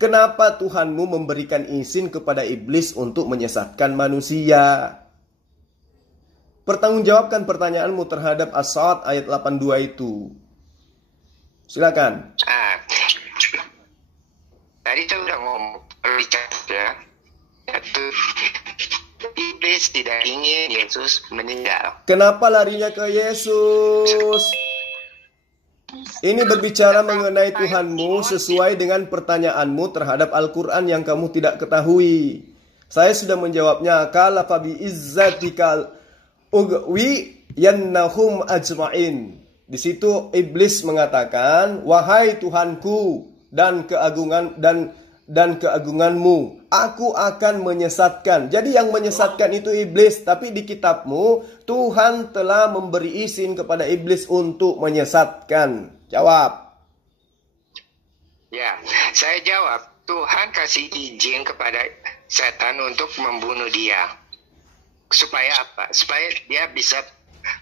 Kenapa Tuhanmu memberikan izin kepada iblis untuk menyesatkan manusia? Pertanggungjawabkan pertanyaanmu terhadap As-Saad ayat 82 itu. Silakan. Tadi saya udah ngomong, ya. Yaitu, iblis tidak ingin Yesus meninggal. Kenapa larinya ke Yesus? Ini berbicara mengenai Tuhanmu sesuai dengan pertanyaanmu terhadap Al-Quran yang kamu tidak ketahui. Saya sudah menjawabnya. Kala fabi izzatikal ugwi yannahum ajma'in. Di situ iblis mengatakan, wahai Tuhanku dan keagunganmu, aku akan menyesatkan. Jadi yang menyesatkan itu iblis, tapi di kitabmu Tuhan telah memberi izin kepada iblis untuk menyesatkan. Jawab. Ya, saya jawab. Tuhan kasih izin kepada setan untuk membunuh dia. Supaya apa? Supaya dia bisa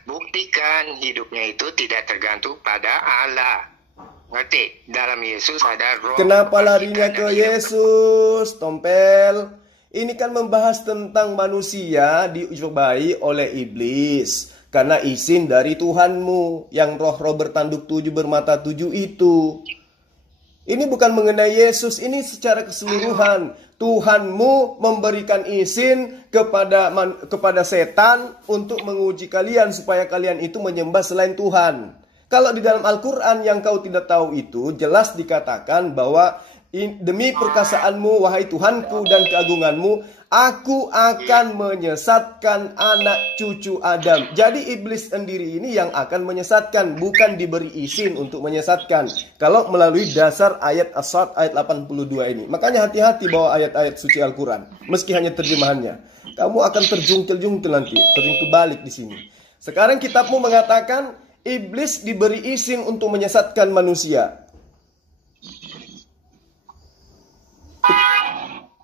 buktikan hidupnya itu tidak tergantung pada Allah. Ngerti? Dalam Yesus ada roh. Kenapa larinya ke Yesus, Tompel? Ini kan membahas tentang manusia dicobai oleh iblis karena izin dari Tuhanmu yang roh-roh bertanduk 7 bermata 7 itu. Ini bukan mengenai Yesus, ini secara keseluruhan. Tuhanmu memberikan izin kepada setan untuk menguji kalian supaya kalian itu menyembah selain Tuhan. Kalau di dalam Al-Quran yang kau tidak tahu itu, jelas dikatakan bahwa demi perkasaanmu, wahai Tuhanku dan keagunganmu, aku akan menyesatkan anak cucu Adam. Jadi iblis sendiri ini yang akan menyesatkan, bukan diberi izin untuk menyesatkan. Kalau melalui dasar ayat As-Saad ayat 82 ini. Makanya hati-hati bawa ayat-ayat suci Al-Quran. Meski hanya terjemahannya. Kamu akan terjungkil-jungkil nanti, terjungkil balik di sini. Sekarang kitabmu mengatakan, iblis diberi izin untuk menyesatkan manusia.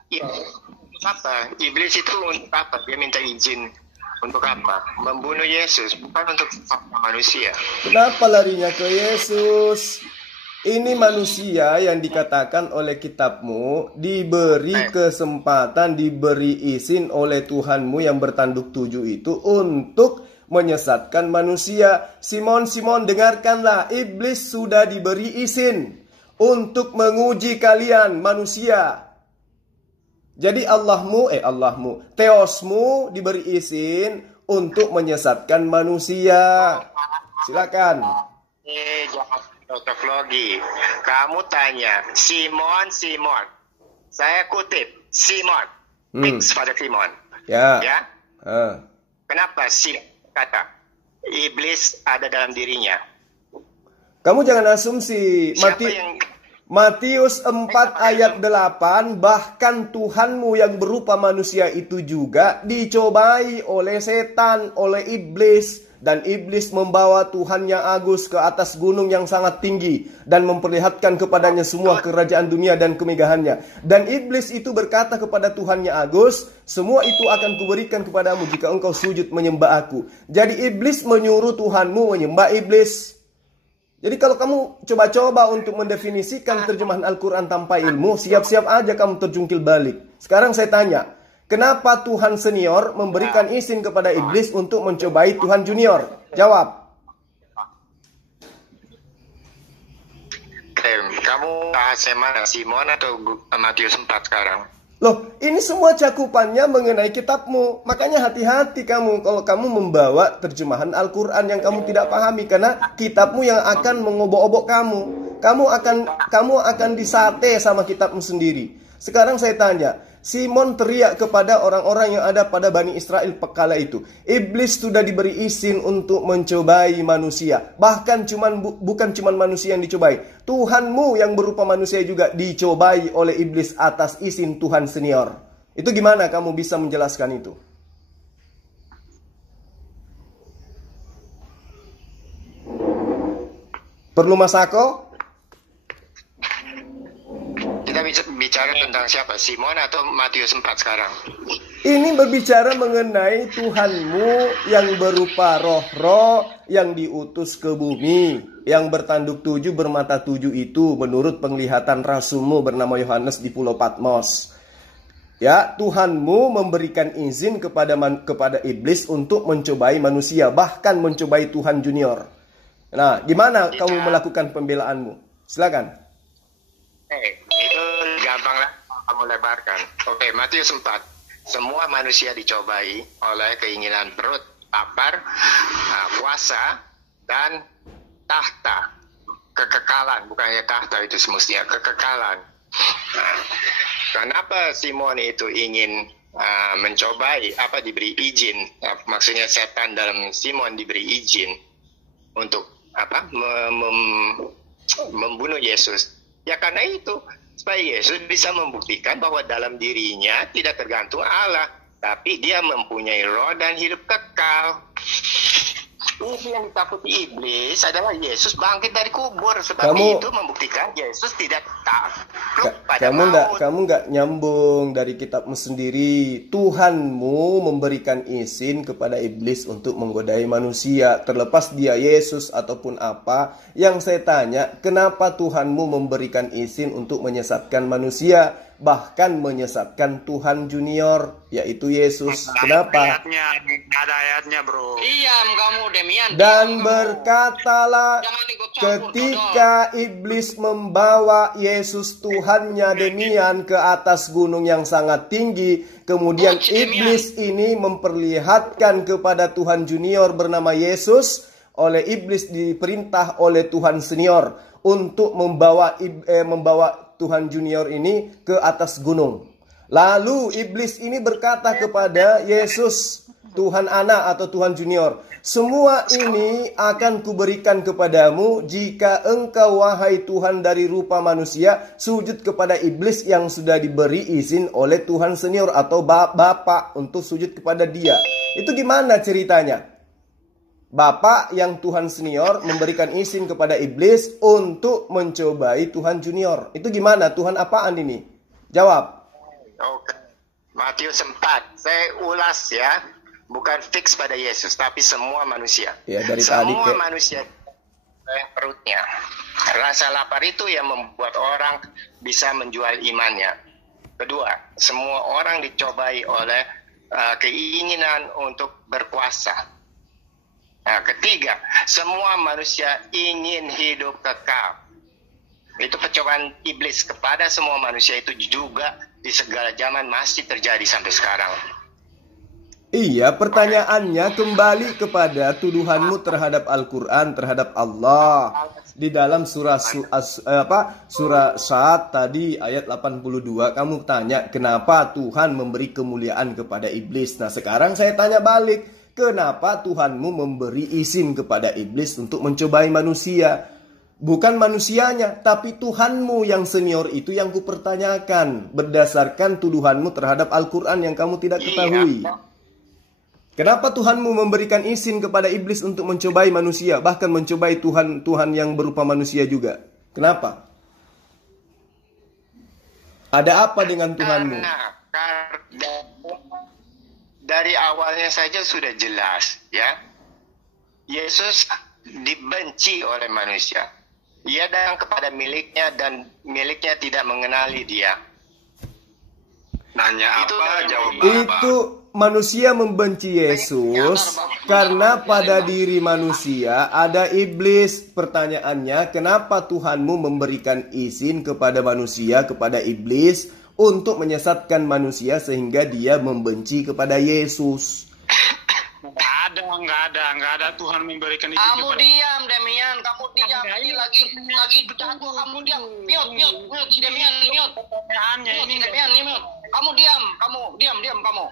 Ya, apa? Iblis itu untuk apa? Dia minta izin untuk apa? Membunuh Yesus, bukan untuk manusia. Kenapa larinya ke Yesus? Ini manusia yang dikatakan oleh kitabmu diberi kesempatan, diberi izin oleh Tuhanmu yang bertanduk 7 itu untuk menyesatkan manusia. Simon, dengarkanlah, iblis sudah diberi izin untuk menguji kalian manusia. Jadi Theosmu diberi izin untuk menyesatkan manusia. Silakan. Jangan cocok logi. Kamu tanya, Simon. Saya kutip, Simon. Fix pada Simon. Ya. Kenapa sih kata iblis ada dalam dirinya? Kamu jangan asumsi. Matius 4 ayat 8, bahkan Tuhanmu yang berupa manusia itu juga dicobai oleh setan, oleh iblis. Dan iblis membawa Tuhannya Agus ke atas gunung yang sangat tinggi dan memperlihatkan kepadanya semua kerajaan dunia dan kemegahannya. Dan iblis itu berkata kepada Tuhannya Agus, semua itu akan kuberikan kepadamu jika engkau sujud menyembah aku. Jadi iblis menyuruh Tuhanmu menyembah iblis. Jadi kalau kamu coba-coba untuk mendefinisikan terjemahan Al-Quran tanpa ilmu, siap-siap aja kamu terjungkil balik. Sekarang saya tanya, kenapa Tuhan senior memberikan izin kepada iblis untuk mencobai Tuhan junior? Jawab. Kamu bahas yang mana, Simon atau Matius 4 sekarang? Loh, ini semua cakupannya mengenai kitabmu. Makanya hati-hati kamu kalau kamu membawa terjemahan Al-Quran yang kamu tidak pahami. Karena kitabmu yang akan mengobok-obok kamu. Kamu akan disate sama kitabmu sendiri. Sekarang saya tanya, Simon teriak kepada orang-orang yang ada pada Bani Israel kala itu. Iblis sudah diberi izin untuk mencobai manusia. Bahkan bukan cuma manusia yang dicobai. Tuhanmu yang berupa manusia juga dicobai oleh iblis atas izin Tuhan senior. Itu gimana kamu bisa menjelaskan itu? Perlu Masako? Kita bicara tentang siapa? Simon atau Matius 4 sekarang? Ini berbicara mengenai Tuhanmu yang berupa roh-roh yang diutus ke bumi, yang bertanduk 7 bermata 7 itu menurut penglihatan rasulmu bernama Yohanes di Pulau Patmos. Ya, Tuhanmu memberikan izin kepada iblis untuk mencobai manusia, bahkan mencobai Tuhan junior. Nah, gimana kamu melakukan pembelaanmu? Silakan. Itu gampang lah kamu lebarkan. Oke, Matius 4. Semua manusia dicobai oleh keinginan perut, lapar, puasa, dan tahta. Kekekalan, bukannya tahta itu semestinya, kekekalan. Nah, kenapa Simon itu ingin mencobai, diberi izin? Maksudnya setan dalam Simon diberi izin untuk membunuh Yesus. Ya karena itu, supaya Yesus bisa membuktikan bahwa dalam dirinya tidak tergantung Allah, tapi dia mempunyai roh dan hidup kekal. Ini yang ditakuti iblis adalah Yesus bangkit dari kubur. Sebab itu membuktikan Yesus tidak takluk pada maut. Kamu nggak nyambung dari kitabmu sendiri. Tuhanmu memberikan izin kepada iblis untuk menggodai manusia. Terlepas dia Yesus ataupun apa. Yang saya tanya, kenapa Tuhanmu memberikan izin untuk menyesatkan manusia? Bahkan menyesatkan Tuhan junior, yaitu Yesus. Kenapa? Ada ayatnya, bro. Diam kamu, Demian. Dan berkatalah ketika iblis membawa Yesus Tuhannya Demian ke atas gunung yang sangat tinggi, kemudian iblis ini memperlihatkan kepada Tuhan junior bernama Yesus. Oleh iblis diperintah oleh Tuhan senior untuk membawa Tuhan junior ini ke atas gunung. Lalu iblis ini berkata kepada Yesus, Tuhan anak atau Tuhan junior, semua ini akan kuberikan kepadamu jika engkau, wahai Tuhan dari rupa manusia, sujud kepada iblis yang sudah diberi izin oleh Tuhan senior atau Bapak untuk sujud kepada dia. Itu gimana ceritanya? Bapak yang Tuhan senior memberikan izin kepada iblis untuk mencobai Tuhan junior. Itu gimana? Tuhan apaan ini? Jawab. Oke. Matius 4. Saya ulas ya. Bukan fix pada Yesus, tapi semua manusia. Ya, dari semua manusia perutnya. Rasa lapar itu yang membuat orang bisa menjual imannya. Kedua, semua orang dicobai oleh keinginan untuk berkuasa. Nah, ketiga, semua manusia ingin hidup kekal. Itu percobaan iblis kepada semua manusia itu juga di segala zaman masih terjadi sampai sekarang. Iya, pertanyaannya kembali kepada tuduhanmu terhadap Al-Quran, terhadap Allah. Di dalam surah Sa'ad tadi ayat 82, kamu tanya kenapa Tuhan memberi kemuliaan kepada iblis. Nah, sekarang saya tanya balik. Kenapa Tuhanmu memberi izin kepada iblis untuk mencobai manusia? Bukan manusianya, tapi Tuhanmu yang senior itu yang kupertanyakan. Berdasarkan tuduhanmu terhadap Al-Quran yang kamu tidak ketahui. Kenapa Tuhanmu memberikan izin kepada iblis untuk mencobai manusia? Bahkan mencobai Tuhan yang berupa manusia juga. Kenapa? Ada apa dengan Tuhanmu? Dari awalnya saja sudah jelas, ya. Yesus dibenci oleh manusia. Ia datang kepada miliknya dan miliknya tidak mengenali dia. Nanya apa, jawaban itu manusia membenci Yesus karena pada diri manusia ada iblis. Pertanyaannya, kenapa Tuhanmu memberikan izin kepada manusia, kepada iblis untuk menyesatkan manusia sehingga dia membenci kepada Yesus? Nggak ada Tuhan memberikan itu. Kamu diam, Demian, kamu diam. Lagi jago, kamu diam. Mute, si Demian, mute. Demian, mute. Kamu diam, kamu.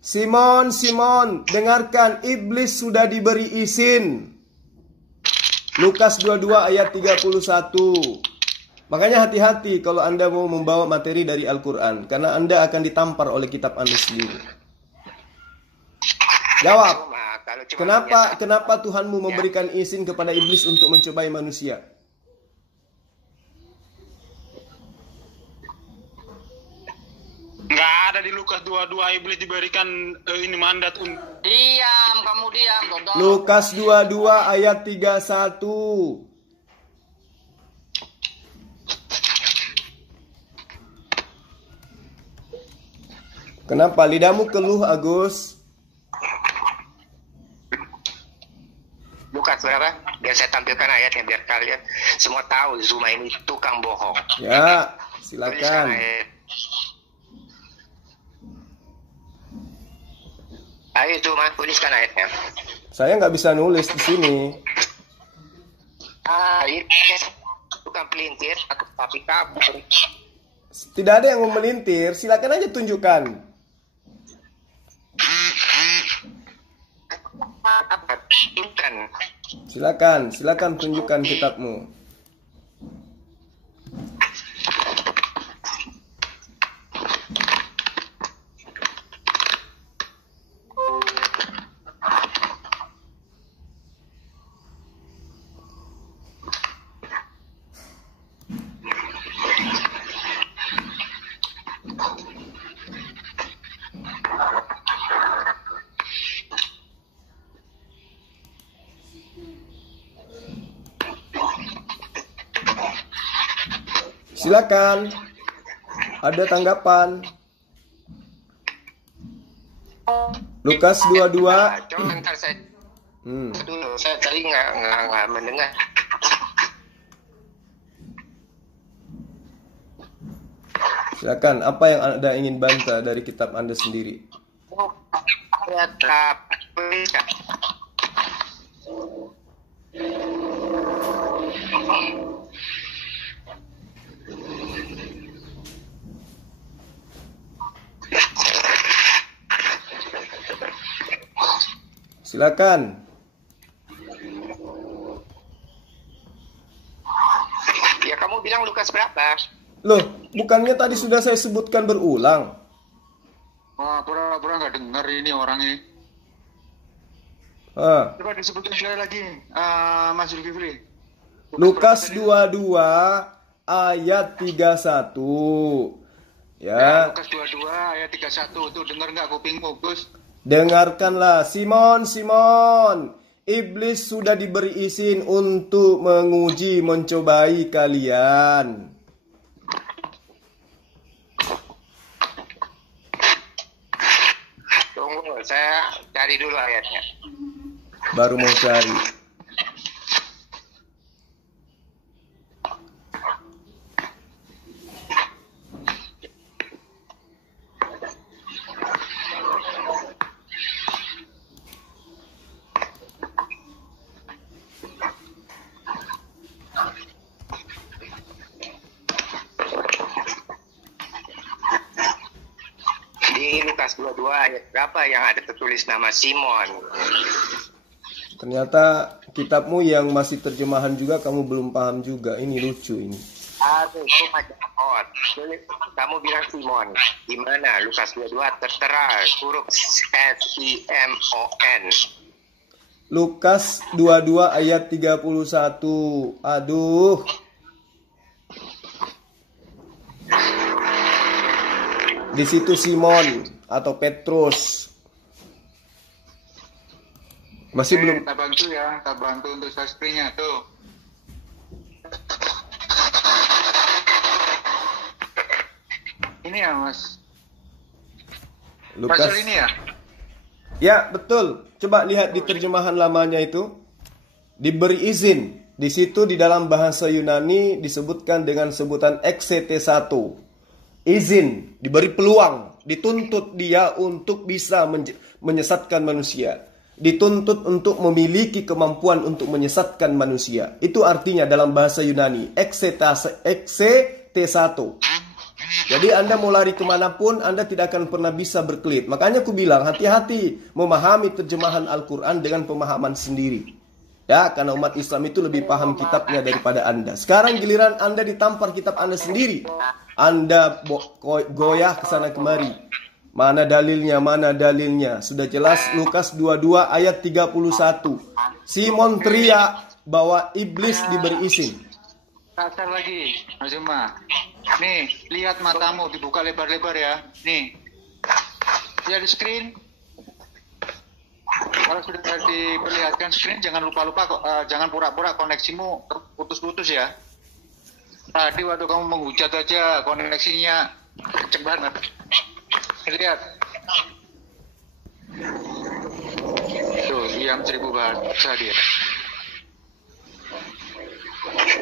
Simon, dengarkan, iblis sudah diberi izin. Lukas 22 ayat 31. Makanya hati-hati kalau Anda mau membawa materi dari Al-Quran, karena Anda akan ditampar oleh kitab Anda sendiri. Jawab. Kenapa Tuhanmu memberikan izin kepada iblis untuk mencobai manusia? Nggak ada di Lukas 22 iblis diberikan ini mandat untuk Diam, kamu diam, Dodol. Lukas 22 ayat 31. Kenapa lidahmu keluh, Agus? Lukas berapa? Biar saya tampilkan ayatnya biar kalian semua tahu Zuma ini tukang bohong. Ya, Tuliskan silakan. ayat. Ayo Zuma, tuliskan ayatnya. Saya nggak bisa nulis di sini. Ini tukang pelintir, tapi kabur. Tidak ada yang mau melintir. Silakan aja tunjukkan. Bukan. Silakan tunjukkan kitabmu. Silakan. Ada tanggapan? Lukas 22. Coba ntar saya Hmm. dulu. Saya tadi nggak mendengar. Silakan. Apa yang Anda ingin bantah dari kitab Anda sendiri? Ayat tuliskan. Silakan. Ya kamu bilang Lukas berapa? Loh, bukannya tadi sudah saya sebutkan berulang? Wah, pura-pura nggak dengar ini orang ini. Ah. Coba disebutkan sekali lagi, Mas Zulkifli. Lukas 22 ayat 31. Ya, Lukas 22 ayat 31. Tuh dengar nggak kupingmu, Gus? dengarkanlah. Simon, iblis sudah diberi izin untuk menguji, mencobai kalian. Tunggu, saya cari dulu ayatnya. Baru mau cari. Di Lukas 22 ayat berapa yang ada tertulis nama Simon? Ternyata kitabmu yang masih terjemahan juga kamu belum paham juga. Ini lucu ini. Aduh, itu macam out. Kamu bilang Simon. Di mana? Lukas 22 tertera huruf S-I-M-O-N. Lukas 22 ayat 31. Aduh. Di situ Simon atau Petrus. Masih belum. Kita bantu ya, kita bantu untuk sastrinya tuh. Ini ya, Mas. Lukas. Pasal ini ya? Ya, betul. Coba lihat di terjemahan lamanya itu. Diberi izin. Di situ di dalam bahasa Yunani disebutkan dengan sebutan XCT1. Izin, diberi peluang, dituntut dia untuk bisa menyesatkan manusia. Dituntut untuk memiliki kemampuan untuk menyesatkan manusia. Itu artinya dalam bahasa Yunani, XCT1. Jadi Anda mau lari kemanapun, Anda tidak akan pernah bisa berkelit. Makanya aku bilang, hati-hati memahami terjemahan Al-Quran dengan pemahaman sendiri. Ya, karena umat Islam itu lebih paham kitabnya daripada Anda. Sekarang giliran Anda ditampar kitab Anda sendiri. Anda goyah ke sana kemari. Mana dalilnya, mana dalilnya. Sudah jelas Lukas 22 ayat 31. Simon teriak bahwa iblis diberi izin. kasar lagi, Mas Zuma. Nih, lihat matamu dibuka lebar-lebar ya. Nih, lihat di screen. Kalau sudah diperlihatkan screen, jangan lupa-lupa, jangan pura-pura koneksimu putus-putus ya. Tadi waktu kamu menghujat aja koneksinya kenceng banget. Lihat. Tuh, diam 1000 bahasa dia.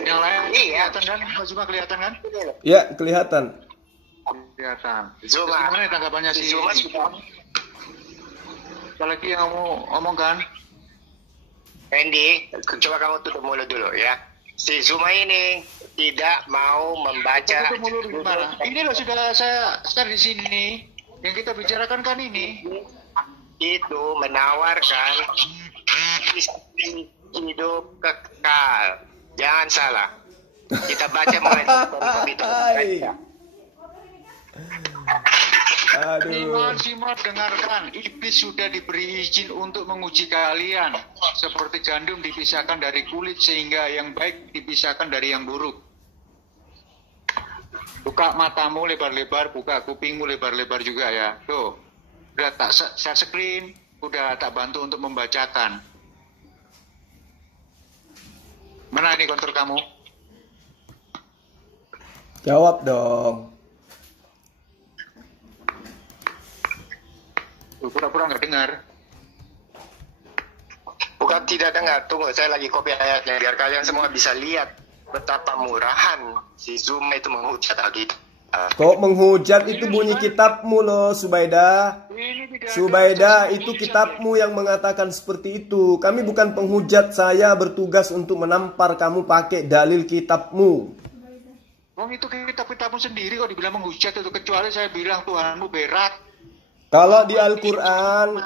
Yang lain kelihatan kan? Cuma kelihatan kan? Ya, kelihatan. Kelihatan. Zuma. Gimana tanggapannya si Zuma ini? sudah. Apalagi yang mau omongkan? Andy, coba kamu tutup mulut dulu ya. Si Zuma ini tidak mau membaca. Tutup mulut gimana? Ini loh sudah saya start di sini. Yang kita bicarakan kan ini. Itu menawarkan hidup kekal. Jangan salah. Kita baca mulai dari itu. Aduh. Simon, dengarkan. Iblis sudah diberi izin untuk menguji kalian. Seperti gandum dipisahkan dari kulit, sehingga yang baik dipisahkan dari yang buruk. Buka matamu lebar-lebar, buka kupingmu lebar-lebar juga ya. Tuh, udah tak share screen, udah tak bantu untuk membacakan. Mana ini kontrol kamu? Jawab dong. Pura-pura nggak dengar. Bukan tidak dengar. Tunggu, saya lagi copy ayatnya biar kalian semua bisa lihat betapa murahan si Zuma itu menghujat Alkitab. Kok menghujat itu bunyi kitabmu loh, Subaidah. Subaidah, itu kitabmu yang mengatakan seperti itu. Kami bukan penghujat, saya bertugas untuk menampar kamu pakai dalil kitabmu. Wong itu kitab-kitabmu sendiri kok dibilang menghujat itu, kecuali saya bilang Tuhanmu berat. Kalau di Al-Quran,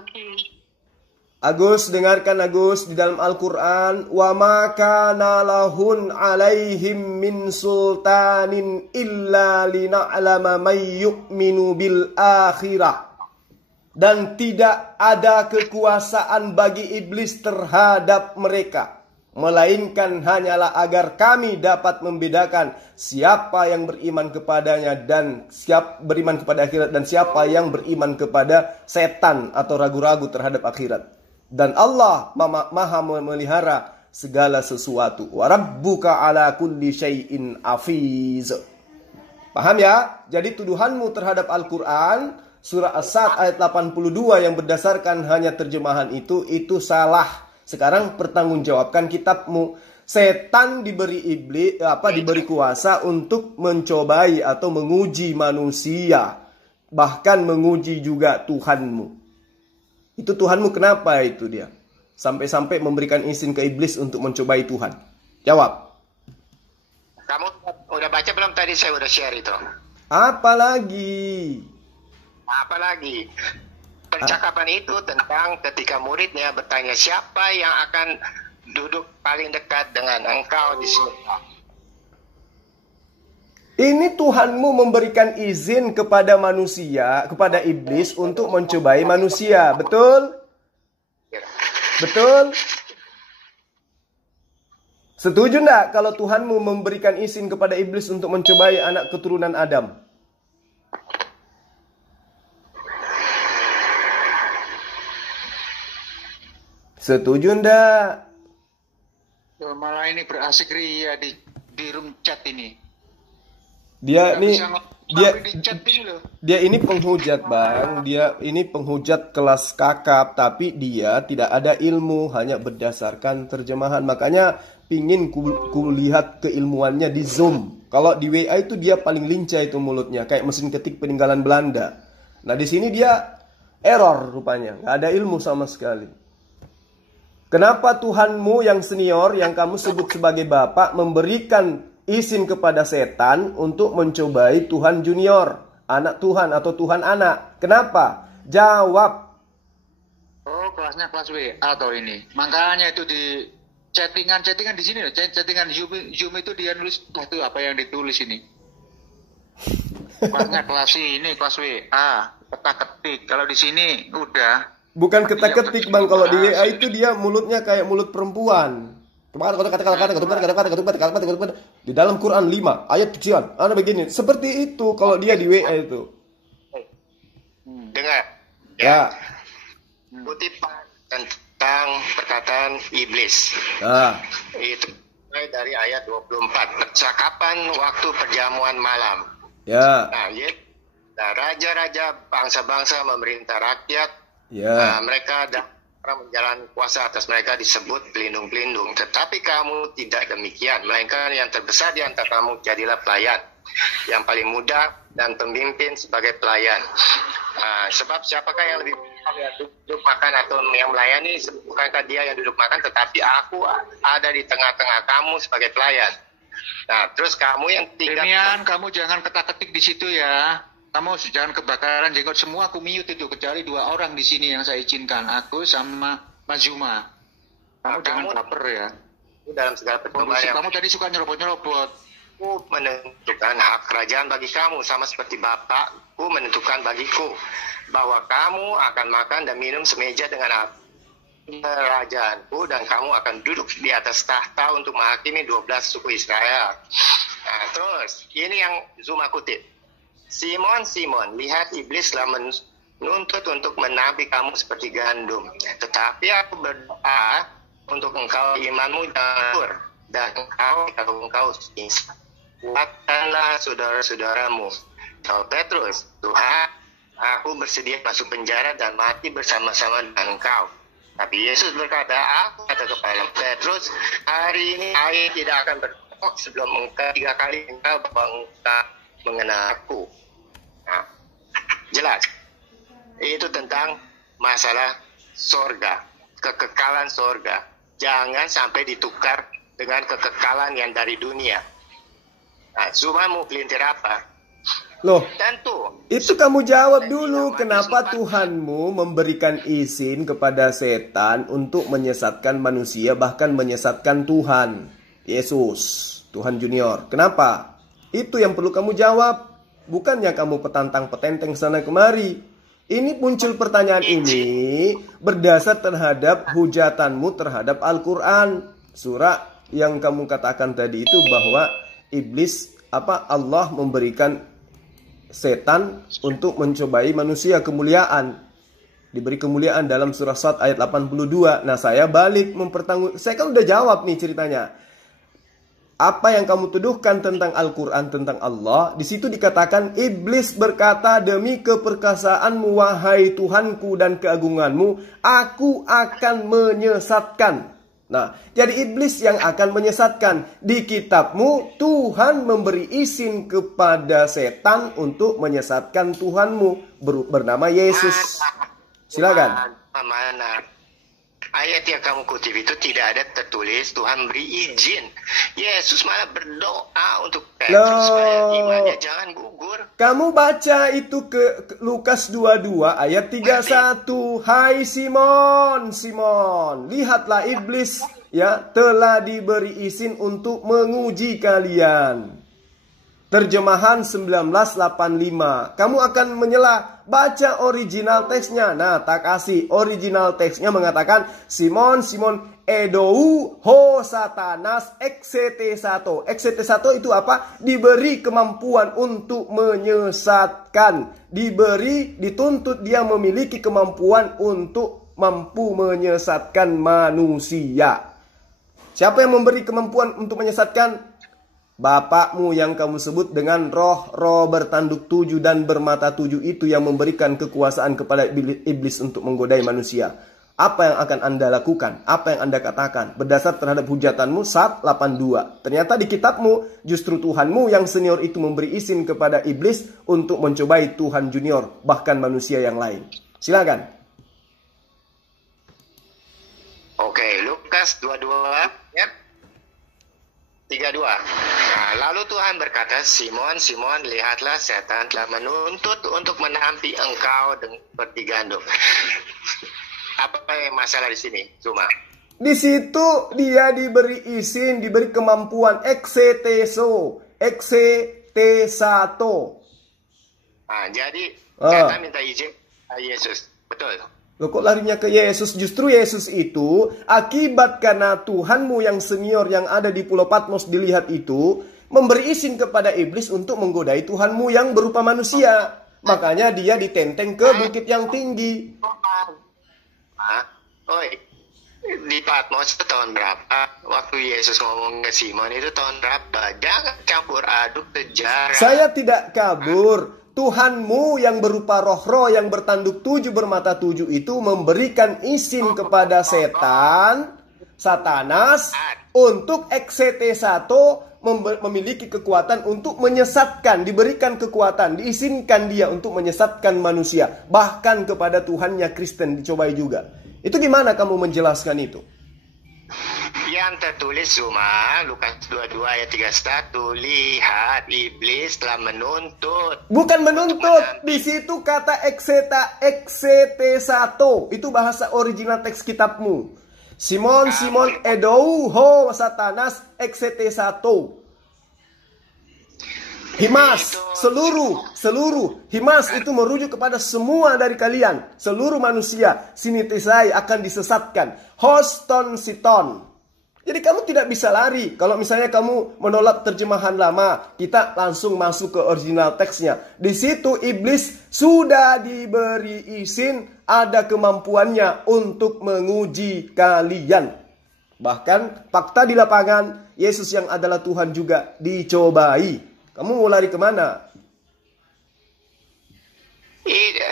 Agus, dengarkan Agus, di dalam Al-Quran, wa ma kana lahun alaihim min sultanin illa lina'lama may yu'minu bil akhirah. Dan tidak ada kekuasaan bagi iblis terhadap mereka, melainkan hanyalah agar kami dapat membedakan siapa yang beriman kepadanya dan siapa beriman kepada akhirat dan siapa yang beriman kepada setan atau ragu-ragu terhadap akhirat. Dan Allah maha memelihara segala sesuatu. Wa rabbuka ala kulli syai'in hafiz. Paham ya? Jadi tuduhanmu terhadap Al-Quran surah As-Sad ayat 82 yang berdasarkan hanya terjemahan itu salah. Sekarang pertanggungjawabkan kitabmu. Setan diberi diberi kuasa untuk mencobai atau menguji manusia, bahkan menguji juga Tuhanmu. Itu Tuhanmu kenapa itu dia? Sampai-sampai memberikan izin ke iblis untuk mencobai Tuhan. Jawab. Kamu udah baca belum tadi saya udah share itu? Apalagi? Percakapan itu tentang ketika muridnya bertanya siapa yang akan duduk paling dekat dengan engkau di surga. Ini Tuhanmu memberikan izin kepada manusia, kepada iblis untuk mencobai manusia. Betul? Betul? Setuju enggak kalau Tuhanmu memberikan izin kepada iblis untuk mencobai anak keturunan Adam? Setuju enggak? Malah ini berasik ria di room chat ini. Dia ini penghujat, Bang. Dia ini penghujat kelas kakap, tapi dia tidak ada ilmu, hanya berdasarkan terjemahan. Makanya pingin ku lihat keilmuannya di Zoom. Kalau di WA itu dia paling lincah itu mulutnya, kayak mesin ketik peninggalan Belanda. Nah, di sini dia error rupanya, nggak ada ilmu sama sekali. Kenapa Tuhanmu yang senior, yang kamu sebut sebagai bapak, memberikan izin kepada setan untuk mencobai Tuhan junior, anak Tuhan atau Tuhan anak? Kenapa? Jawab. Oh, kelasnya kelas WA atau ini. Makanya itu di chattingan di sini loh. Chattingan Zoom itu dia nulis itu apa yang ditulis ini. Kelasnya kelas ini, kelas WA, ketik. Kalau di sini udah Bukan ketik-ketik, Bang. Kalau di WA itu dia mulutnya kayak mulut perempuan. Di dalam Quran 5 ayat kecilan ada begini. Seperti itu kalau dia di WA itu. Dengar. Ya. Kutipan tentang perkataan iblis. Nah, Itu mulai dari ayat 24. Percakapan waktu perjamuan malam. ya. Nah, raja-raja bangsa-bangsa memerintah rakyat. Ya. Mereka dan orang menjalani kuasa atas mereka disebut pelindung-pelindung. Tetapi kamu tidak demikian. Melainkan yang terbesar di antara kamu jadilah pelayan. Yang paling muda dan pemimpin sebagai pelayan. Sebab siapakah yang lebih duduk makan atau yang melayani? Bukankah dia yang duduk makan, tetapi aku ada di tengah-tengah kamu sebagai pelayan. Nah, terus kamu yang tiga. Demian, kamu jangan ketak-ketik di situ ya. Kamu jangan kebakaran jenggot semua. Aku mute itu kecuali 2 orang di sini yang saya izinkan. Aku sama Mas Zuma. Kamu jangan baper ya. Dalam segala percobaan yang Kamu tadi suka nyerobot-nyerobot. Aku menentukan hak kerajaan bagi kamu, sama seperti Bapakku menentukan bagiku, bahwa kamu akan makan dan minum semeja dengan kerajaanku, dan kamu akan duduk di atas tahta untuk menghakimi 12 suku Israel. Nah, terus ini yang Zuma kutip. Simon, Simon, lihat iblis telah menuntut untuk menabi kamu seperti gandum. Tetapi aku berdoa untuk engkau, imanmu jangan dan kalau engkau kuatkanlah saudara-saudaramu. Jawab Petrus, Tuhan, aku bersedia masuk penjara dan mati bersama-sama dengan engkau. Tapi Yesus berkata, aku kata kepada Petrus, hari ini air tidak akan berkok sebelum engkau 3 kali bahwa engkau mengenal aku. Nah, jelas. Itu tentang masalah sorga, kekekalan sorga. Jangan sampai ditukar dengan kekekalan yang dari dunia. Nah, Zuma mau pelintir apa? Loh, Tentu. itu kamu jawab dulu. Kenapa Tuhanmu memberikan izin kepada setan untuk menyesatkan manusia, bahkan menyesatkan Tuhan Yesus, Tuhan Junior? Kenapa? Itu yang perlu kamu jawab. Bukannya kamu petantang-petenteng sana kemari. Ini muncul pertanyaan ini berdasar terhadap hujatanmu terhadap Al-Quran. Surah yang kamu katakan tadi itu bahwa iblis, Allah memberikan setan untuk mencobai manusia kemuliaan. Diberi kemuliaan dalam surah Sad ayat 82. Nah, saya balik saya kan udah jawab nih ceritanya. Apa yang kamu tuduhkan tentang Al-Quran, tentang Allah, di situ dikatakan iblis berkata, demi keperkasaanmu wahai Tuhanku dan keagunganmu, aku akan menyesatkan. Nah, jadi iblis yang akan menyesatkan. Di kitabmu, Tuhan memberi izin kepada setan untuk menyesatkan Tuhanmu bernama Yesus. Silakan. Mana? Ayat yang kamu kutip itu tidak ada tertulis Tuhan beri izin. Yesus malah berdoa untuk Petrus supaya imannya jangan gugur. Kamu baca itu ke Lukas 22 ayat 31. Hai Simon, Simon, lihatlah iblis telah diberi izin untuk menguji kalian. Terjemahan 1985. Kamu akan menyela. Baca original teksnya. Nah, tak kasih. Original teksnya mengatakan, Simon, Simon, edou ho satanas exetesato. Exetesato itu apa? Diberi kemampuan untuk menyesatkan. Dituntut dia memiliki kemampuan untuk mampu menyesatkan manusia. Siapa yang memberi kemampuan untuk menyesatkan? Bapakmu yang kamu sebut dengan roh bertanduk 7 dan bermata 7 itu yang memberikan kekuasaan kepada iblis untuk menggodai manusia. Apa yang akan Anda lakukan? Apa yang Anda katakan? Berdasar terhadap hujatanmu, Sad 82. Ternyata di kitabmu, justru Tuhanmu yang senior itu memberi izin kepada iblis untuk mencobai Tuhan junior, bahkan manusia yang lain. Silakan. Oke, Lukas 22, ya. 32. Nah, lalu Tuhan berkata, Simon, Simon, lihatlah setan telah menuntut untuk menampi engkau seperti gandum. Apa yang masalah di sini, Zuma? Di situ dia diberi izin, diberi kemampuan exetesato. Nah, jadi kita minta izin Yesus, betul. Loh kok larinya ke Yesus? Justru Yesus itu akibat karena Tuhanmu yang senior yang ada di Pulau Patmos dilihat itu memberi izin kepada iblis untuk menggodai Tuhanmu yang berupa manusia. Makanya dia ditenteng ke bukit yang tinggi. Oi, di Patmos itu tahun berapa? Waktu Yesus ngomong ke Simon itu tahun berapa? Jangan campur aduk sejarah. Saya tidak kabur. Tuhanmu yang berupa roh-roh yang bertanduk 7 bermata 7 itu memberikan izin kepada Satanas untuk eksetesato memiliki kekuatan untuk menyesatkan, diberikan kekuatan, diizinkan dia untuk menyesatkan manusia. Bahkan kepada Tuhannya Kristen dicobai juga. Itu gimana kamu menjelaskan itu? Yang tertulis cuma Lukas 22 ayat 31, lihat iblis telah menuntut. Bukan menuntut, di situ kata eksetesato. Itu bahasa original teks kitabmu. Simon edou ho Satanas eksetesato. Himas, seluruh. Himas itu merujuk kepada semua dari kalian. Seluruh manusia, sinitesai akan disesatkan. Hoston siton. Jadi kamu tidak bisa lari. Kalau misalnya kamu menolak terjemahan lama, kita langsung masuk ke original teksnya. Di situ iblis sudah diberi izin, ada kemampuannya untuk menguji kalian. Bahkan fakta di lapangan, Yesus yang adalah Tuhan juga dicobai. Kamu mau lari kemana?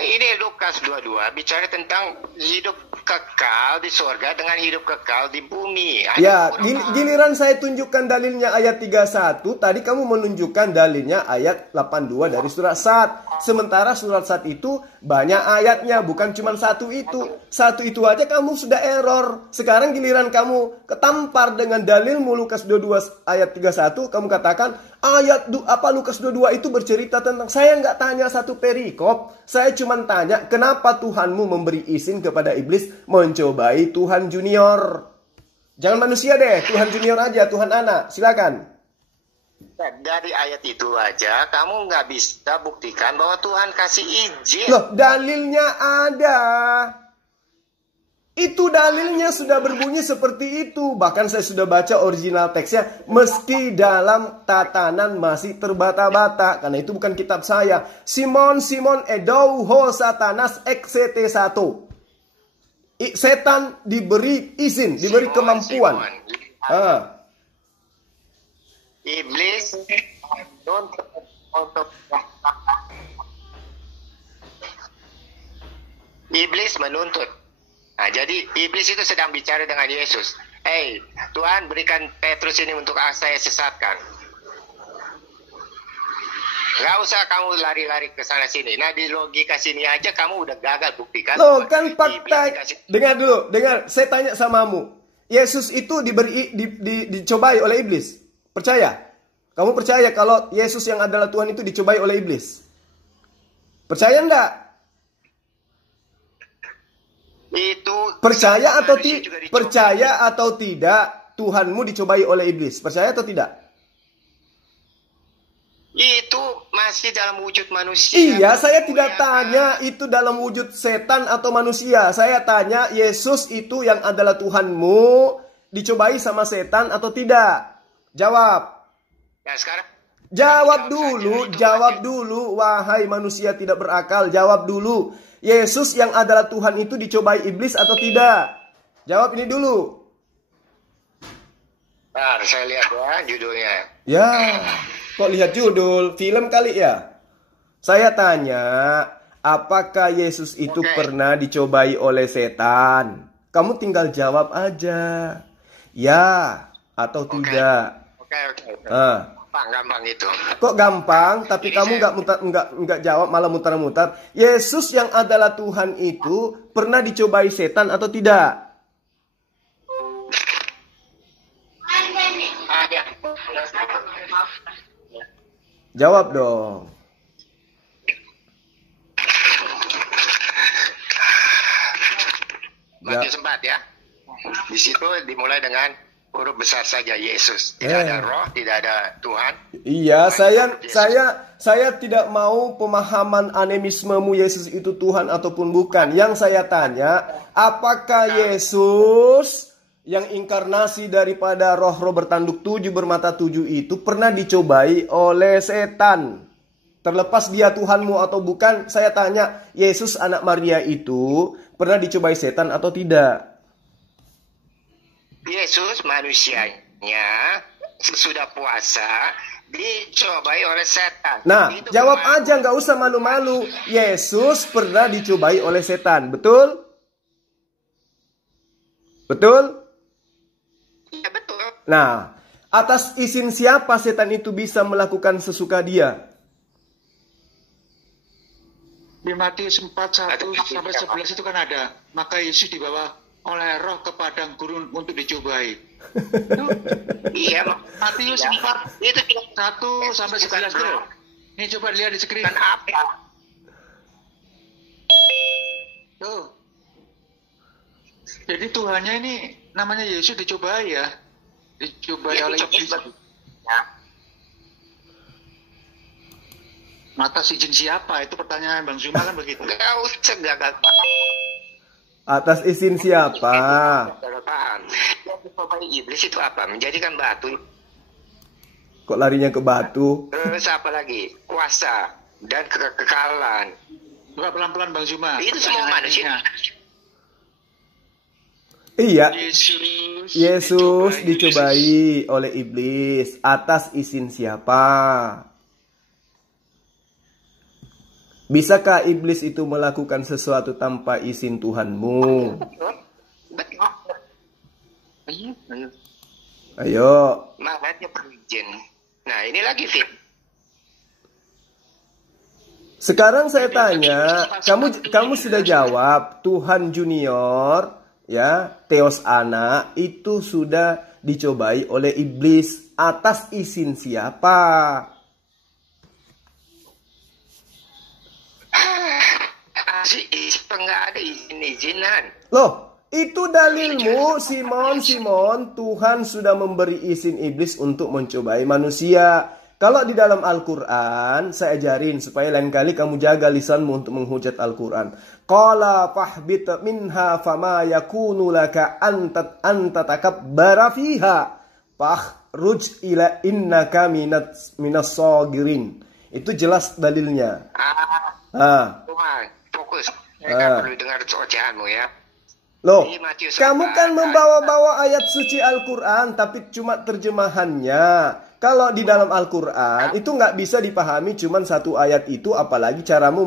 Ini Lukas 22 bicara tentang hidup kekal di surga dengan hidup kekal di bumi. Ya, giliran saya tunjukkan dalilnya ayat 31, tadi kamu menunjukkan dalilnya ayat 82 dari surat Sad. Sementara surat Sad itu banyak ayatnya, bukan cuma satu itu. Satu itu aja kamu sudah error. Sekarang giliran kamu ketampar dengan dalilmu Lukas 22 ayat 31, kamu katakan Lukas 22 itu bercerita tentang, saya nggak tanya satu perikop. Saya cuma tanya, kenapa Tuhanmu memberi izin kepada iblis mencobai Tuhan junior? Jangan manusia deh, Tuhan junior aja, Tuhan anak. Silakan. Dari ayat itu aja, kamu nggak bisa buktikan bahwa Tuhan kasih izin. Loh, dalilnya ada. Itu dalilnya sudah berbunyi seperti itu. Bahkan saya sudah baca original teksnya. Meski dalam tatanan masih terbata-bata. Karena itu bukan kitab saya. Simon edou ho Satanas eksetesato. Setan diberi izin, diberi kemampuan. Iblis menuntut. Nah, jadi iblis itu sedang bicara dengan Yesus. Hei, Tuhan berikan Petrus ini untuk saya sesatkan. Gak usah kamu lari-lari ke sana sini. Nah, di logika sini aja kamu udah gagal buktikan. Loh, kan fakta. Dengar dulu, saya tanya samamu. Yesus itu dicobai oleh iblis. Percaya? Kamu percaya kalau Yesus yang adalah Tuhan itu dicobai oleh iblis? Percaya enggak? Itu percaya atau tidak Tuhanmu dicobai oleh iblis? Percaya atau tidak? Itu masih dalam wujud manusia. Iya, saya tidak tanya itu dalam wujud setan atau manusia. Saya tanya Yesus itu yang adalah Tuhanmu dicobai sama setan atau tidak? Jawab. Ya, sekarang Jawab dulu, wahai manusia tidak berakal, jawab dulu. Yesus yang adalah Tuhan itu dicobai iblis atau tidak? Jawab ini dulu. Bentar, saya lihat ya judulnya. Ya, kok lihat judul? Film kali ya? Saya tanya, apakah Yesus itu pernah dicobai oleh setan? Kamu tinggal jawab aja. Ya atau tidak. Gampang itu. Kok gampang? Tapi kamu nggak jawab, malah mutar-mutar. Yesus yang adalah Tuhan itu pernah dicobai setan atau tidak? Jawab dong. Matius 4 ya. Di situ dimulai dengan huruf besar saja Yesus. Tidak ada roh, tidak ada Tuhan. Iya, saya tidak mau pemahaman animismemu Yesus itu Tuhan ataupun bukan. Yang saya tanya, apakah Yesus yang inkarnasi daripada roh-roh bertanduk 7 bermata 7 itu pernah dicobai oleh setan? Terlepas dia Tuhanmu atau bukan, saya tanya, Yesus anak Maria itu pernah dicobai setan atau tidak? Yesus manusianya sesudah puasa dicobai oleh setan. Nah, Itu jawab kemana? aja, nggak usah malu-malu. Yesus pernah dicobai oleh setan, betul? Betul? Ya, betul. Nah, atas izin siapa setan itu bisa melakukan sesuka dia? Di Matius 4:1-11 itu kan ada. Maka Yesus dibawa oleh roh ke padang gurun untuk dicobai. Iya, Matius 4 itu 1-11 itu. Ini coba lihat di screen. kan apa? Tuh. Jadi Tuhannya ini namanya Yesus dicobai ya. Dicobai oleh iblis. Ya. Atas izin siapa? Itu pertanyaan Bang Zuma kan begitu. Nggak usah gagal. Atas izin siapa? Gagal paham. Yang dicobai iblis itu apa? Menjadikan batu. Kok larinya ke batu? Terus apa lagi? Kuasa dan kekekalan. Buka pelan-pelan Bang Zuma. Itu semua manusia. Iya, Yesus dicobai oleh iblis. Atas izin siapa? Bisakah iblis itu melakukan sesuatu tanpa izin Tuhanmu? Betul. Ayo. Ayo. Makanya perlu izin. Nah, ini lagi Fit. Sekarang saya tanya, kamu sudah jawab Tuhan Junior, ya, Theos anak itu sudah dicobai oleh iblis atas izin siapa? Nggak ada izin-izinan. Loh, itu dalilmu, Simon. Tuhan sudah memberi izin iblis untuk mencobai manusia. Kalau di dalam Al-Quran, saya ajarin supaya lain kali kamu jaga lisanmu untuk menghujat Al-Quran. Qala fahbit minha fama yakunu laka anta takabbara fiha fakhruj ila innaka minas sagirin. Itu jelas dalilnya. Tuhan, fokus. Mereka perlu dengar ocehanmu ya. Loh, Di Matius kamu 4, kan membawa-bawa ayat suci Al-Quran, tapi cuma terjemahannya. Kalau di dalam Al-Quran, itu nggak bisa dipahami cuma satu ayat itu, apalagi caramu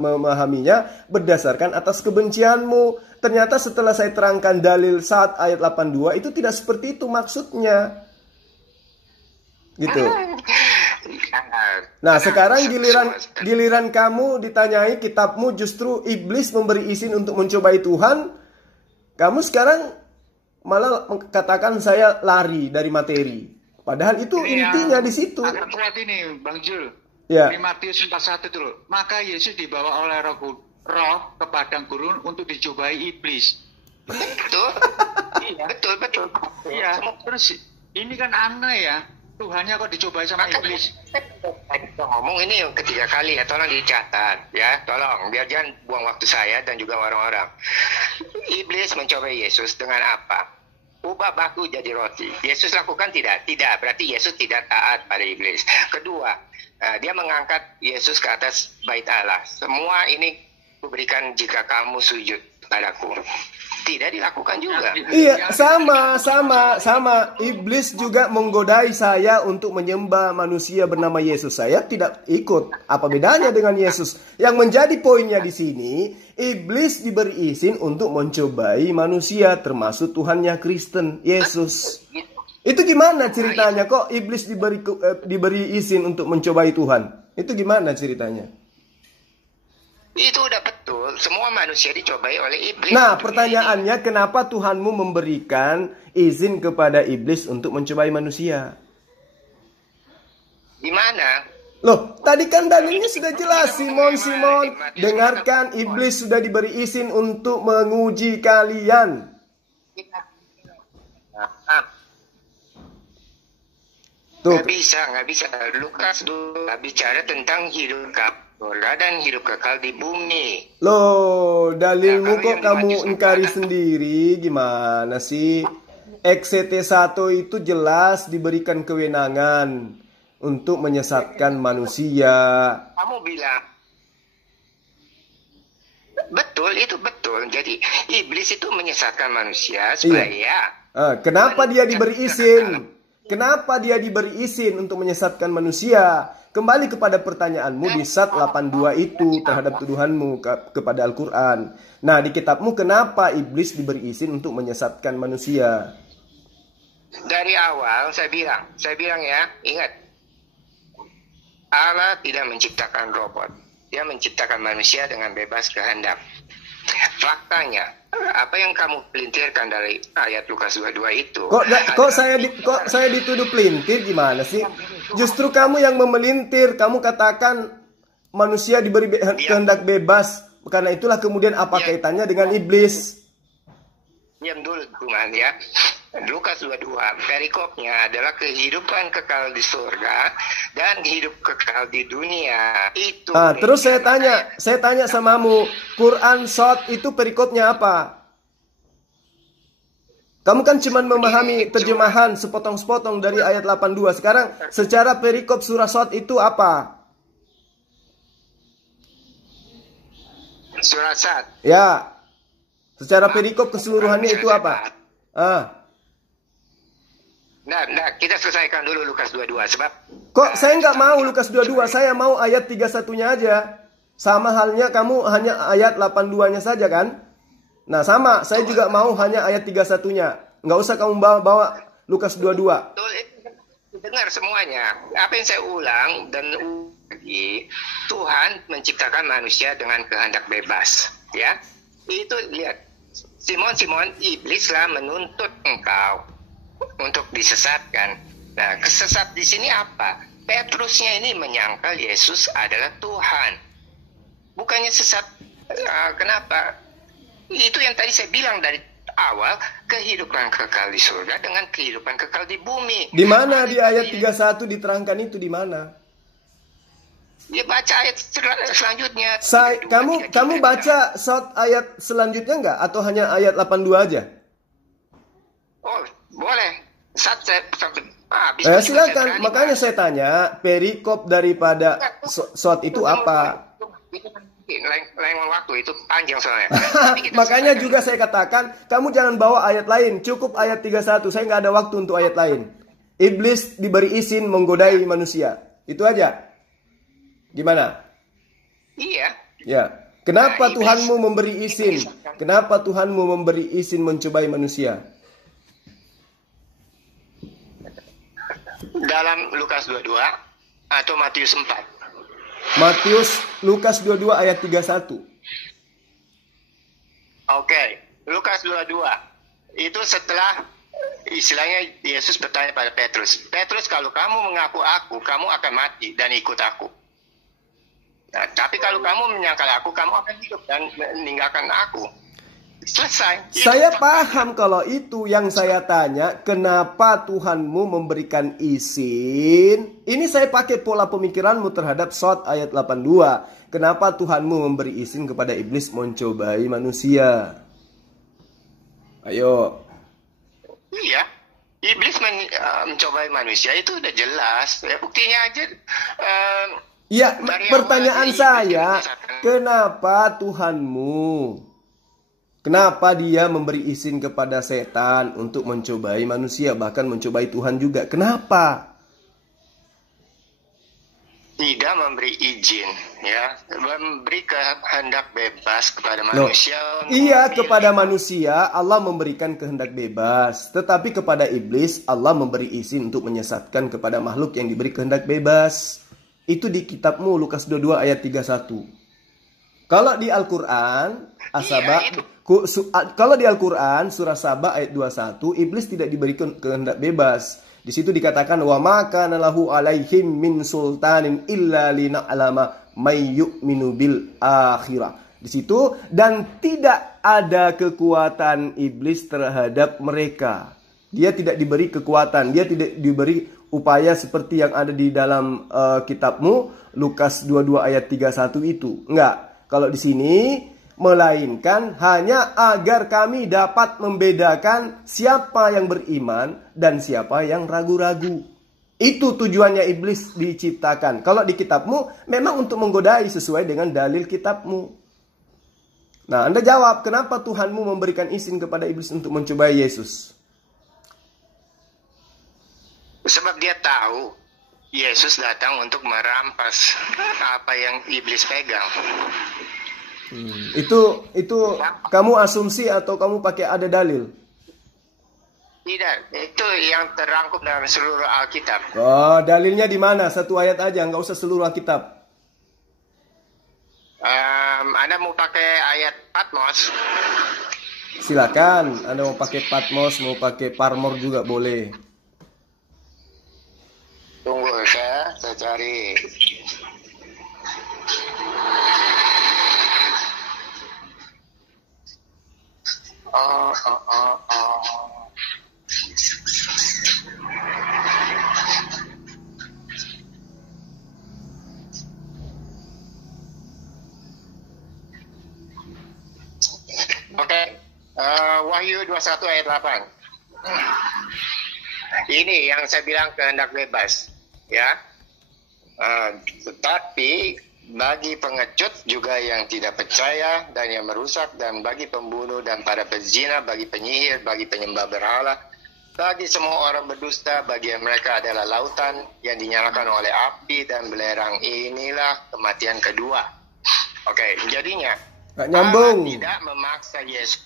memahaminya berdasarkan atas kebencianmu. Ternyata setelah saya terangkan dalil saat ayat 82, itu tidak seperti itu maksudnya. Gitu. Nah, sekarang giliran kamu ditanyai kitabmu, justru iblis memberi izin untuk mencobai Tuhan. Kamu sekarang malah katakan saya lari dari materi. Padahal itu intinya di situ. Agak kuat ini, Bang Jul. Ya. Di Matius 41 itu loh. Maka Yesus dibawa oleh roh ke padang gurun untuk dicobai iblis. Betul. Iya. Betul. Iya. Terus ini kan aneh ya. Tuhannya kok dicobai sama iblis. Ngomong ini yang ketiga kali ya, tolong dicatat ya, tolong biar jangan buang waktu saya dan juga orang-orang. Iblis mencobai Yesus dengan apa? Ubah batu jadi roti. Yesus lakukan tidak? Tidak. Berarti Yesus tidak taat pada iblis. Kedua, dia mengangkat Yesus ke atas bait Allah. Semua ini kuberikan jika kamu sujud padaku. Tidak dilakukan juga. Iya, sama. Iblis juga menggodai saya untuk menyembah manusia bernama Yesus. Saya tidak ikut. Apa bedanya dengan Yesus? Yang menjadi poinnya di sini, iblis diberi izin untuk mencobai manusia, termasuk Tuhannya Kristen, Yesus. Itu gimana ceritanya? Kok iblis diberi izin untuk mencobai Tuhan? Itu gimana ceritanya? Itu udah betul. Semua manusia dicobai oleh iblis. Nah, pertanyaannya, kenapa Tuhanmu memberikan izin kepada iblis untuk mencobai manusia? Gimana? Loh, tadi kan dalilnya sudah jelas, Simon. Dengarkan, iblis sudah diberi izin untuk menguji kalian. Tuh. Nggak bisa. Lukas dulu bicara tentang hidup kekal dan hidup kekal di bumi. Loh, dalilmu Ya, kok kalau yang kamu Matius ingkari empat. sendiri? Gimana sih? XCT1 itu jelas diberikan kewenangan untuk menyesatkan manusia. Kamu bilang betul, itu betul. Jadi iblis itu menyesatkan manusia supaya Kenapa dia diberi izin? Kenapa dia diberi izin untuk menyesatkan manusia? Kembali kepada pertanyaanmu di Sat 82 itu terhadap tuduhanmu kepada Al-Quran. Nah, di kitabmu kenapa iblis diberi izin untuk menyesatkan manusia? dari awal saya bilang ya, ingat, Allah tidak menciptakan robot. Dia menciptakan manusia dengan bebas kehendak. Faktanya, apa yang kamu pelintirkan dari ayat Lukas 22 itu? Kok saya dituduh pelintir gimana sih? Justru kamu yang memelintir. Kamu katakan manusia diberi kehendak bebas. Karena itulah kemudian apa kaitannya dengan iblis? Diam dulu, teman ya. Lukas 22, perikopnya adalah kehidupan kekal di surga dan hidup kekal di dunia. Itu. Terus saya tanya samamu, Quran Short itu perikopnya apa? Kamu kan cuma memahami terjemahan sepotong-sepotong dari ayat 82. Sekarang secara perikop surah Short itu apa? Surah Sad. Ya. Secara perikop keseluruhannya itu apa? Nah, kita selesaikan dulu Lukas 22 sebab kok saya nggak mau Lukas 22, saya mau ayat 31-nya aja. Sama halnya kamu hanya ayat 82-nya saja kan? Nah, sama, saya juga mau hanya ayat 31-nya. Nggak usah kamu bawa Lukas 22. Dengar semuanya. Apa yang saya ulang dan lagi, Tuhan menciptakan manusia dengan kehendak bebas, ya. Itu lihat, Simon, iblislah menuntut engkau untuk disesatkan. Nah, kesesat di sini apa? Petrusnya ini menyangkal Yesus adalah Tuhan. Bukannya sesat. Kenapa? Itu yang tadi saya bilang dari awal, kehidupan kekal di surga dengan kehidupan kekal di bumi. Di mana di ayat 31 diterangkan itu di mana? Ya baca ayat selanjutnya. Kamu baca short ayat selanjutnya nggak? Atau hanya ayat 82 aja? Oh, boleh. Silakan. Makanya saya tanya, perikop daripada short itu apa? Lain waktu itu panjang soalnya. Makanya juga saya katakan, kamu jangan bawa ayat lain. Cukup ayat 31. Saya nggak ada waktu untuk ayat lain. Iblis diberi izin menggodai manusia. Itu aja. Gimana? Iya. Ya. Kenapa Tuhanmu memberi izin? Kenapa Tuhanmu memberi izin mencobai manusia? Dalam Lukas 22 atau Matius 4. Lukas 22 ayat 31. Oke. Lukas 22. Itu setelah istilahnya Yesus bertanya pada Petrus. Petrus, kalau kamu mengaku aku, kamu akan mati dan ikut aku. Nah, tapi kalau kamu menyangkal aku, kamu akan hidup dan meninggalkan aku. Selesai. Saya paham kalau itu yang saya tanya, kenapa Tuhanmu memberikan izin? Ini saya pakai pola pemikiranmu terhadap short ayat 82. Kenapa Tuhanmu memberi izin kepada iblis mencobai manusia? Ayo. Iya. Iblis mencobai manusia itu udah jelas. Ya, buktinya aja. Ya, pertanyaan saya, kenapa Tuhanmu? Kenapa dia memberi izin kepada setan untuk mencobai manusia, bahkan mencobai Tuhan juga? Kenapa? Tidak memberi izin, ya, memberi kehendak bebas kepada manusia. Iya, kepada manusia Allah memberikan kehendak bebas, tetapi kepada iblis Allah memberi izin untuk menyesatkan kepada makhluk yang diberi kehendak bebas. Itu di kitabmu Lukas 22 ayat 31. Kalau di Al-Qur'an, kalau di Al-Qur'an surah Saba ayat 21, iblis tidak diberi kehendak bebas. Di situ dikatakan wa ma kana lahu alaihim min sultanin illa lina'lama may yu'minu bil akhirah. Di situ, dan tidak ada kekuatan iblis terhadap mereka Dia tidak diberi kekuatan, dia tidak diberi upaya seperti yang ada di dalam kitabmu Lukas 22 ayat 31 itu. Enggak. Kalau di sini melainkan hanya agar kami dapat membedakan siapa yang beriman dan siapa yang ragu-ragu. Itu tujuannya iblis diciptakan. Kalau di kitabmu memang untuk menggodai sesuai dengan dalil kitabmu. Nah, Anda jawab, kenapa Tuhanmu memberikan izin kepada iblis untuk mencobai Yesus? Sebab dia tahu Yesus datang untuk merampas apa yang iblis pegang. Itu kamu asumsi atau kamu pakai ada dalil? Tidak, itu yang terangkum dalam seluruh Alkitab. Oh, dalilnya di mana? Satu ayat aja, nggak usah seluruh Alkitab. Anda mau pakai ayat Patmos? Silakan, Anda mau pakai Patmos, mau pakai Parmor juga boleh. Tunggu, saya cari. Oke, Wahyu 21 ayat 8. Ini yang saya bilang kehendak bebas, ya. Tetapi bagi pengecut juga yang tidak percaya dan yang merusak, dan bagi pembunuh dan para pezina, bagi penyihir, bagi penyembah berhala, bagi semua orang berdusta, bagi mereka adalah lautan yang dinyalakan oleh api dan belerang. Inilah kematian kedua. Oke, jadinya Gak nyambung. Allah tidak memaksa Yesus.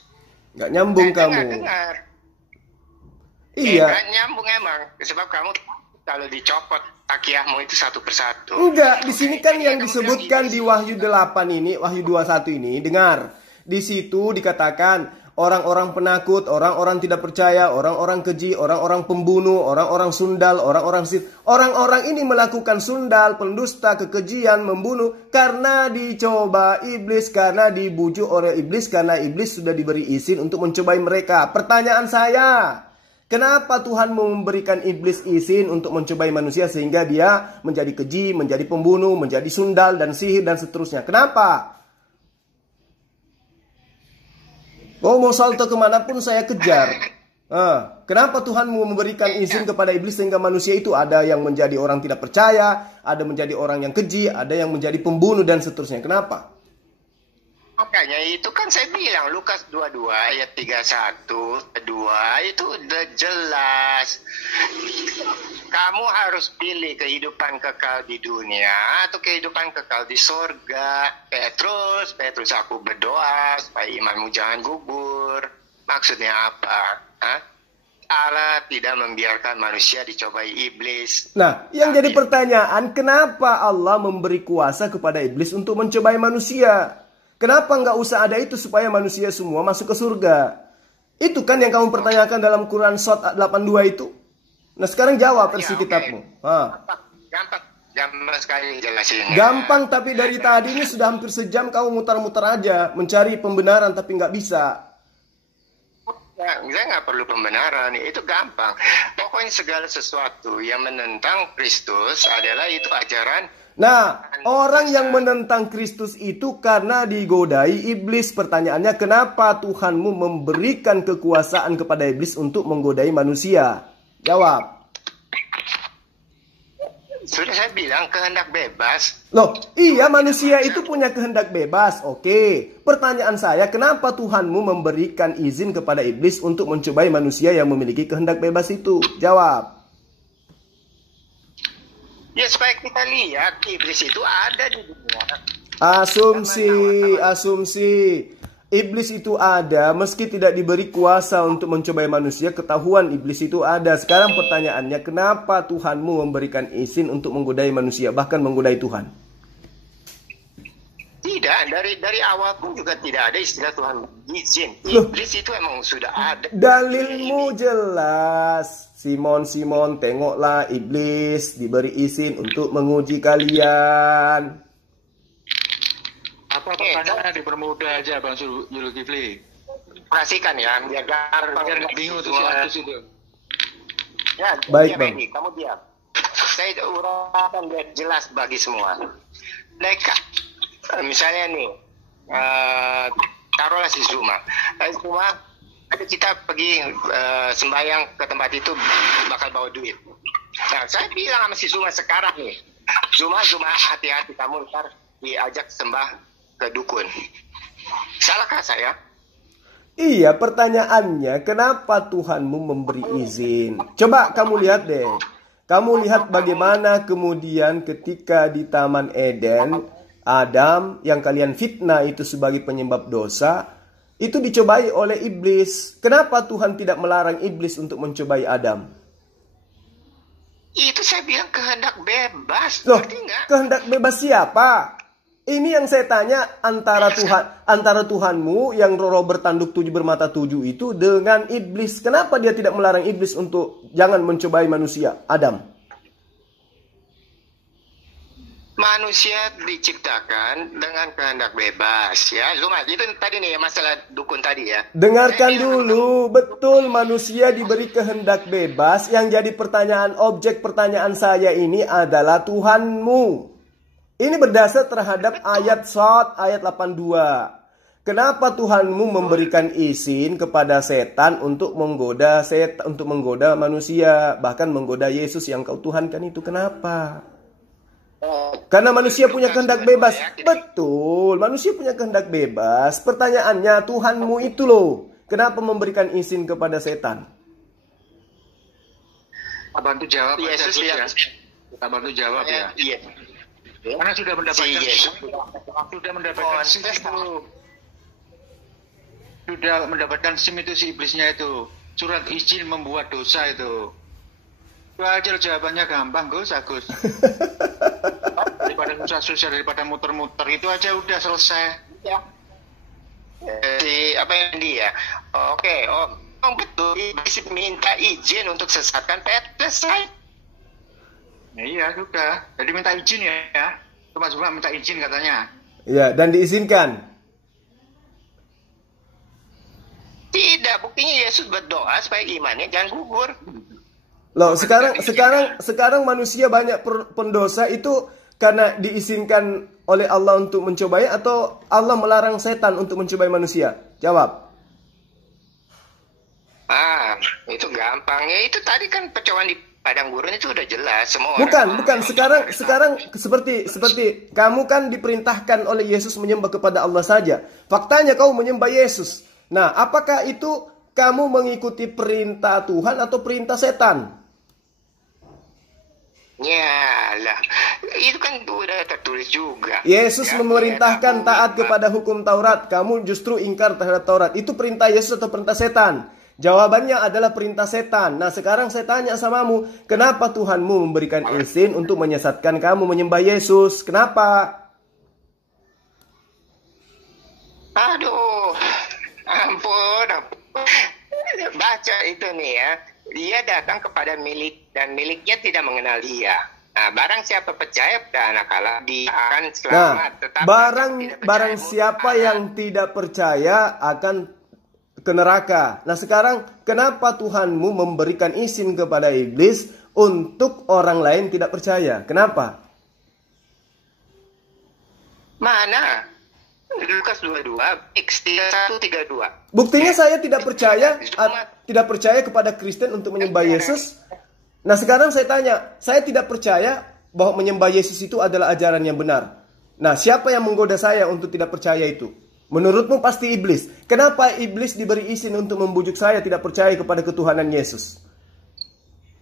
Gak nyambung kamu. Dengar. Iya. Gak nyambung emang. Sebab kamu kalau dicopot takiyahmu itu satu persatu. Enggak, di sini kan yang disebutkan di Wahyu 8 ini, Wahyu 21 ini, dengar. Di situ dikatakan orang-orang penakut, orang-orang tidak percaya, orang-orang keji, orang-orang pembunuh, orang-orang sundal, orang-orang ini melakukan sundal, pendusta, kekejian, membunuh karena dicoba iblis, karena dibujuk oleh iblis, karena iblis sudah diberi izin untuk mencobai mereka. Pertanyaan saya, kenapa Tuhan memberikan iblis izin untuk mencobai manusia sehingga dia menjadi keji, menjadi pembunuh, menjadi sundal dan sihir dan seterusnya? Kenapa? Oh, mau salto kemanapun saya kejar. Kenapa Tuhan memberikan izin kepada iblis sehingga manusia itu ada yang menjadi orang tidak percaya, ada menjadi orang yang keji, ada yang menjadi pembunuh dan seterusnya? Kenapa? Makanya itu kan saya bilang Lukas 22 ayat 31, 2 itu udah jelas. Kamu harus pilih kehidupan kekal di dunia atau kehidupan kekal di sorga. Petrus aku berdoa supaya imanmu jangan gugur. Maksudnya apa? Allah tidak membiarkan manusia dicobai iblis. Nah, yang jadi pertanyaan, kenapa Allah memberi kuasa kepada iblis untuk mencobai manusia? Kenapa nggak usah ada itu supaya manusia semua masuk ke surga? Itu kan yang kamu pertanyakan dalam Quran Surat 82 itu. Nah, sekarang jawab versi kitabmu. Gampang sekali jelasinnya. Gampang, tapi dari tadi ini sudah hampir sejam kamu mutar-mutar aja mencari pembenaran tapi nggak bisa. Saya nggak perlu pembenaran, itu gampang. Pokoknya segala sesuatu yang menentang Kristus adalah itu ajaran. Nah, orang yang menentang Kristus itu karena digodai iblis. Pertanyaannya, kenapa Tuhanmu memberikan kekuasaan kepada iblis untuk menggodai manusia? Jawab. Sudah saya bilang kehendak bebas. Loh, iya manusia itu punya kehendak bebas. Oke. Pertanyaan saya, kenapa Tuhanmu memberikan izin kepada iblis untuk mencobai manusia yang memiliki kehendak bebas itu? Jawab. Ya supaya kita lihat iblis itu ada di dunia. Asumsi. Iblis itu ada meski tidak diberi kuasa untuk mencobai manusia, ketahuan iblis itu ada. Sekarang pertanyaannya, kenapa Tuhanmu memberikan izin untuk menggodai manusia, bahkan menggodai Tuhan? Tidak, dari awal pun juga tidak ada istilah Tuhan izin. Iblis itu emang sudah ada. Dalilmu jelas. Simon, tengoklah, iblis diberi izin untuk menguji kalian. Apa pertanyaannya dipermudah aja Bang Zulkifli. Perhatikan ya, biar nggak bingung tuh si Atus itu. Ya, Baik, diam, Bang. Edi, kamu diam. Saya uraikan biar jelas bagi semua. Mereka, misalnya nih, taruhlah si Zuma. Zuma, kita pergi sembahyang ke tempat itu bakal bawa duit. Nah, saya bilang sama si Zuma sekarang nih, Zuma, hati-hati kamu ntar diajak sembah ke dukun. Salahkah saya? Iya, pertanyaannya, kenapa Tuhanmu memberi izin? Coba kamu lihat deh. Kamu lihat bagaimana kemudian ketika di Taman Eden, Adam yang kalian fitnah itu sebagai penyebab dosa, itu dicobai oleh iblis. Kenapa Tuhan tidak melarang iblis untuk mencobai Adam? Itu saya bilang kehendak bebas. Loh, Ngerti nggak? kehendak bebas siapa? Ini yang saya tanya, antara Tuhanmu yang roh bertanduk 7 bermata 7 itu dengan iblis. Kenapa dia tidak melarang iblis untuk jangan mencobai manusia, Adam? Manusia diciptakan dengan kehendak bebas, ya. Zuma, itu tadi nih masalah dukun tadi ya. Dengarkan dulu, betul manusia diberi kehendak bebas. Yang jadi objek pertanyaan saya ini adalah Tuhanmu. Ini berdasar terhadap ayat Shad ayat 82. Kenapa Tuhanmu memberikan izin kepada setan untuk menggoda manusia, bahkan menggoda Yesus yang kau tuhankan itu? Kenapa? Karena manusia punya kehendak bebas. Betul, manusia punya kehendak bebas. Pertanyaannya, Tuhanmu itu loh, kenapa memberikan izin kepada setan? Kita bantu jawab Yesus aja, ya. Gus, ya. Kita bantu jawab ya. Iya. Karena sudah mendapatkan Yesus. SIM itu. Sudah mendapatkan SIM itu si iblisnya itu. Surat izin membuat dosa itu. Itu aja jawabannya gampang, Gus, Agus. Daripada susah-susah, daripada muter-muter, itu aja udah selesai. Ya. Apa yang dia? Oke, betul. Iblis minta izin untuk sesatkan selesai. Iya, sudah. Jadi minta izin ya. Cuma minta izin katanya. Ya, dan diizinkan. Tidak, buktinya Yesus berdoa supaya imannya jangan gugur. Loh, sekarang manusia banyak pendosa itu karena diizinkan oleh Allah untuk mencobai, atau Allah melarang setan untuk mencobai manusia? Jawab. Itu gampang. Ya itu tadi kan percobaan di padang gurun itu udah jelas semua. Bukan. Sekarang seperti kamu kan diperintahkan oleh Yesus menyembah kepada Allah saja. Faktanya kau menyembah Yesus. Nah, apakah itu kamu mengikuti perintah Tuhan atau perintah setan? Ya lah, itu kan udah tertulis juga. Yesus Ya, memerintahkan taat kepada hukum Taurat. Kamu justru ingkar terhadap Taurat. Itu perintah Yesus atau perintah setan? Jawabannya adalah perintah setan. Nah, sekarang saya tanya samamu, kenapa Tuhanmu memberikan izin untuk menyesatkan kamu menyembah Yesus? Kenapa? Aduh, ampun. Baca itu nih ya. Dia datang kepada milik dan miliknya tidak mengenal dia. Nah, barang siapa percaya pada Anak Allah, dia akan selamat. Tetapi barang siapa yang tidak percaya akan ke neraka. Nah, sekarang kenapa Tuhanmu memberikan izin kepada iblis untuk orang lain tidak percaya? Kenapa? Mana? Lukas 22, X 3132. Buktinya saya tidak percaya kepada Kristen untuk menyembah Yesus. Nah, sekarang saya tanya, saya tidak percaya bahwa menyembah Yesus itu adalah ajaran yang benar. Nah, siapa yang menggoda saya untuk tidak percaya itu? Menurutmu pasti iblis. Kenapa iblis diberi izin untuk membujuk saya tidak percaya kepada ketuhanan Yesus?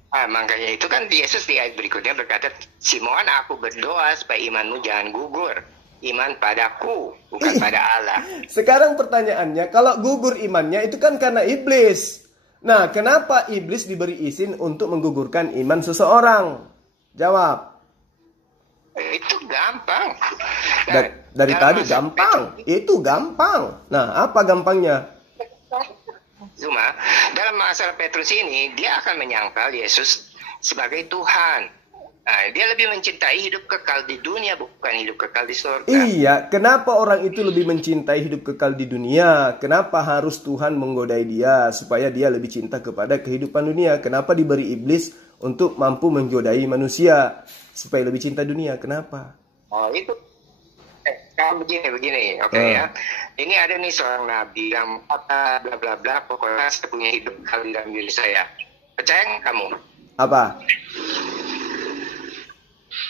Makanya itu kan Yesus di ayat berikutnya berkata, Simon, aku berdoa supaya imanmu jangan gugur. Iman padaku, bukan pada Allah. Sekarang pertanyaannya, kalau gugur imannya itu kan karena iblis. Nah, kenapa iblis diberi izin untuk menggugurkan iman seseorang? Jawab. Itu gampang. Dari tadi gampang. Itu gampang. Nah, apa gampangnya? Cuma dalam masalah Petrus ini, dia akan menyangkal Yesus sebagai Tuhan. Nah, dia lebih mencintai hidup kekal di dunia, bukan hidup kekal di surga. Iya, kenapa orang itu lebih mencintai hidup kekal di dunia? Kenapa harus Tuhan menggodai dia supaya dia lebih cinta kepada kehidupan dunia? Kenapa diberi iblis untuk mampu menggodai manusia supaya lebih cinta dunia? Kenapa? Oh, itu kamu begini, oke ya. Ini ada nih seorang nabi yang kata bla bla bla, pokoknya saya punya hidup kekal dalam diri saya. Percaya nggak kamu? Apa?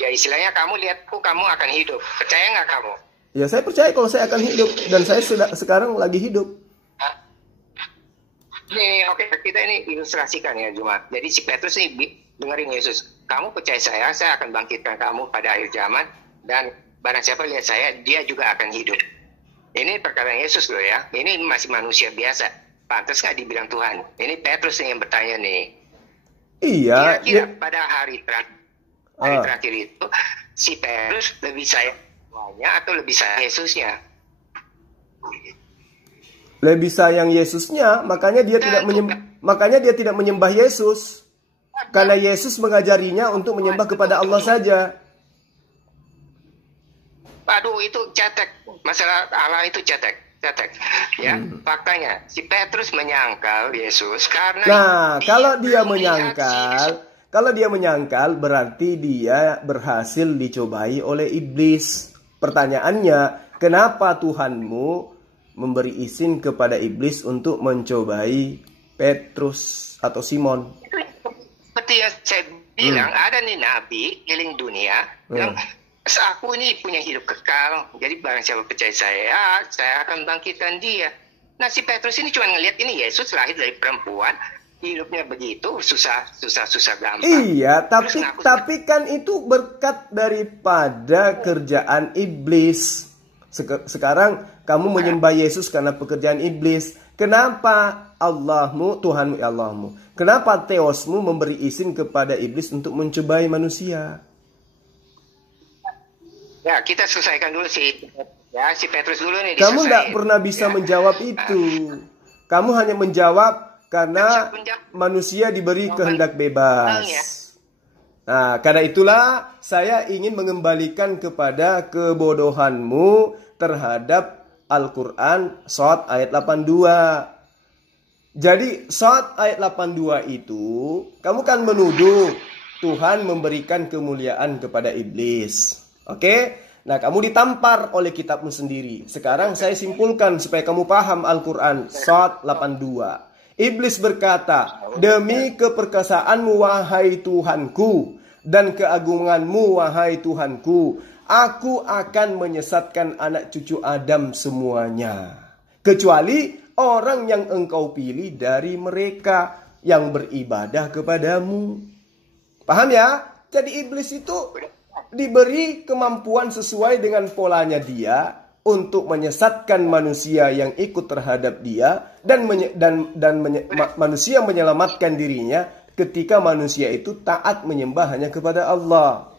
Ya istilahnya kamu lihat kamu akan hidup. Percaya nggak kamu? Ya saya percaya kalau saya akan hidup dan saya sekarang lagi hidup. Nih, oke, kita ini ilustrasikan ya Jumat. Jadi si Petrus ini dengerin Yesus. Kamu percaya saya akan bangkitkan kamu pada akhir zaman dan barang siapa lihat saya, dia juga akan hidup. Ini perkataan Yesus loh ya. Ini masih manusia biasa. Pantas nggak dibilang Tuhan? Ini Petrus yang bertanya nih. Iya. Kira-kira pada hari terakhir itu si Petrus lebih sayang Tuhannya atau lebih sayang Yesusnya? Lebih sayang Yesusnya, makanya dia tidak menyembah Yesus. Karena Yesus mengajarinya untuk menyembah kepada Allah saja. Aduh, itu cetek. Masalah Allah itu cetek. Ya, faktanya si Petrus menyangkal Yesus karena kalau dia menyangkal berarti dia berhasil dicobai oleh iblis. Pertanyaannya, kenapa Tuhanmu memberi izin kepada iblis untuk mencobai Petrus atau Simon? Seperti yang saya bilang, ada nih nabi keliling dunia yang aku ini punya hidup kekal. Jadi barang siapa percaya saya akan bangkitkan dia. Nah si Petrus ini cuma ngelihat ini Yesus lahir dari perempuan, hidupnya begitu susah gampang. Iya, tapi kan itu berkat daripada kerjaan iblis. Sekarang kamu menyembah Yesus karena pekerjaan iblis. Kenapa Tuhanmu ya Allahmu? Kenapa Theosmu memberi izin kepada iblis untuk mencobai manusia? Ya, kita selesaikan dulu si Petrus dulu nih. Kamu tidak pernah bisa menjawab itu. Kamu hanya menjawab karena manusia diberi kehendak bebas. Nah, karena itulah saya ingin mengembalikan kepada kebodohanmu terhadap Al-Quran Shad ayat 82. Jadi Shad ayat 82 itu, kamu kan menuduh Tuhan memberikan kemuliaan kepada iblis. Oke? Nah, kamu ditampar oleh kitabmu sendiri. Sekarang saya simpulkan supaya kamu paham Al-Quran Shad 82. Iblis berkata, demi keperkasaanmu wahai Tuhanku, dan keagunganmu wahai Tuhanku, aku akan menyesatkan anak cucu Adam semuanya, kecuali orang yang engkau pilih dari mereka yang beribadah kepadamu. Paham ya? Jadi iblis itu diberi kemampuan sesuai dengan polanya dia untuk menyesatkan manusia yang ikut terhadap dia dan manusia menyelamatkan dirinya ketika manusia itu taat menyembah hanya kepada Allah.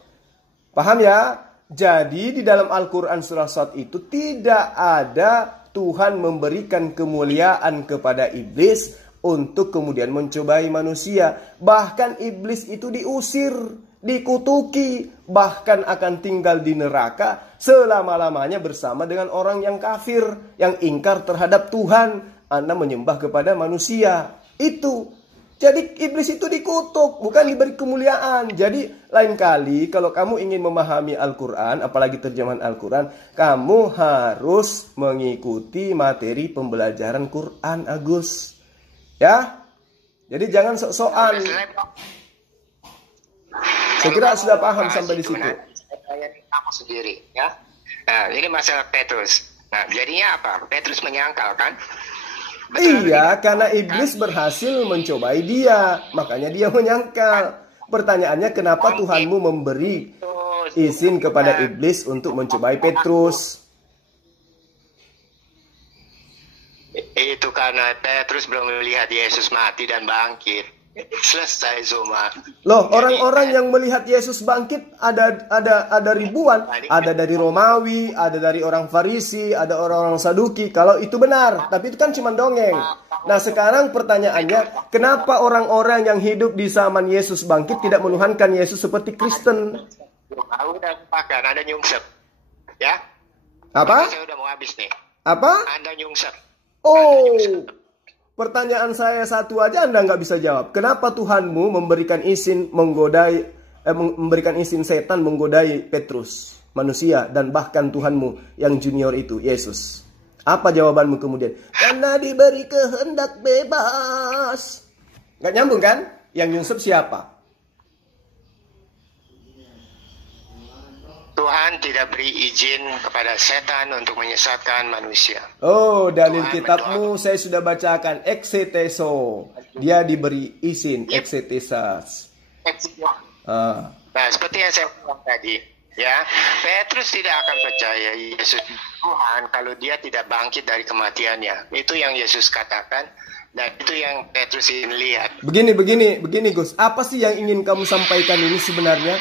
Paham ya? Jadi di dalam Al-Quran surah Shad itu tidak ada Tuhan memberikan kemuliaan kepada iblis untuk kemudian mencobai manusia. Bahkan iblis itu diusir, dikutuki, bahkan akan tinggal di neraka selama-lamanya bersama dengan orang yang kafir, yang ingkar terhadap Tuhan, Anda menyembah kepada manusia. Itu. Jadi iblis itu dikutuk, bukan diberi kemuliaan. Jadi lain kali kalau kamu ingin memahami Al-Quran, apalagi terjemahan Al-Quran, kamu harus mengikuti materi pembelajaran Quran, Agus. Ya? Jadi jangan sok-sokan. Saya kira sudah paham sampai di situ. Kamu sendiri, ya. Nah, ini masalah Petrus. Nah, jadinya apa? Petrus menyangkal kan? Betul, iya, karena iblis berhasil mencobai dia, makanya dia menyangkal. Pertanyaannya, kenapa Tuhanmu memberi izin kepada iblis untuk mencobai Petrus? Itu karena Petrus belum melihat Yesus mati dan bangkit. Selesai Zuma. Loh, Jadi, orang-orang yang melihat Yesus bangkit ada ribuan, ada dari Romawi, ada dari orang Farisi, ada orang-orang Saduki. Kalau itu benar, tapi itu kan cuma dongeng. Nah, sekarang pertanyaannya, kenapa orang-orang yang hidup di zaman Yesus bangkit tidak menuhankan Yesus seperti Kristen? udah makan, Anda nyungsep. Ya? Apa? Saya udah mau habis nih. Apa? Anda nyungsep. Oh, pertanyaan saya satu aja Anda nggak bisa jawab. Kenapa Tuhanmu memberikan izin memberikan izin setan menggodai Petrus, manusia, dan bahkan Tuhanmu yang junior itu, Yesus? Apa jawabanmu kemudian? Karena diberi kehendak bebas. Nggak nyambung kan? Yang nyungsep siapa? Tuhan tidak beri izin kepada setan untuk menyesatkan manusia. Oh, dalil Tuhan kitabmu saya sudah bacakan. Ekseteso. Dia diberi izin. Eksetesas. Nah, seperti yang saya bilang tadi, ya, Petrus tidak akan percaya Yesus Tuhan kalau dia tidak bangkit dari kematiannya. Itu yang Yesus katakan, dan itu yang Petrus ingin lihat. Begini Gus. Apa sih yang ingin kamu sampaikan ini sebenarnya?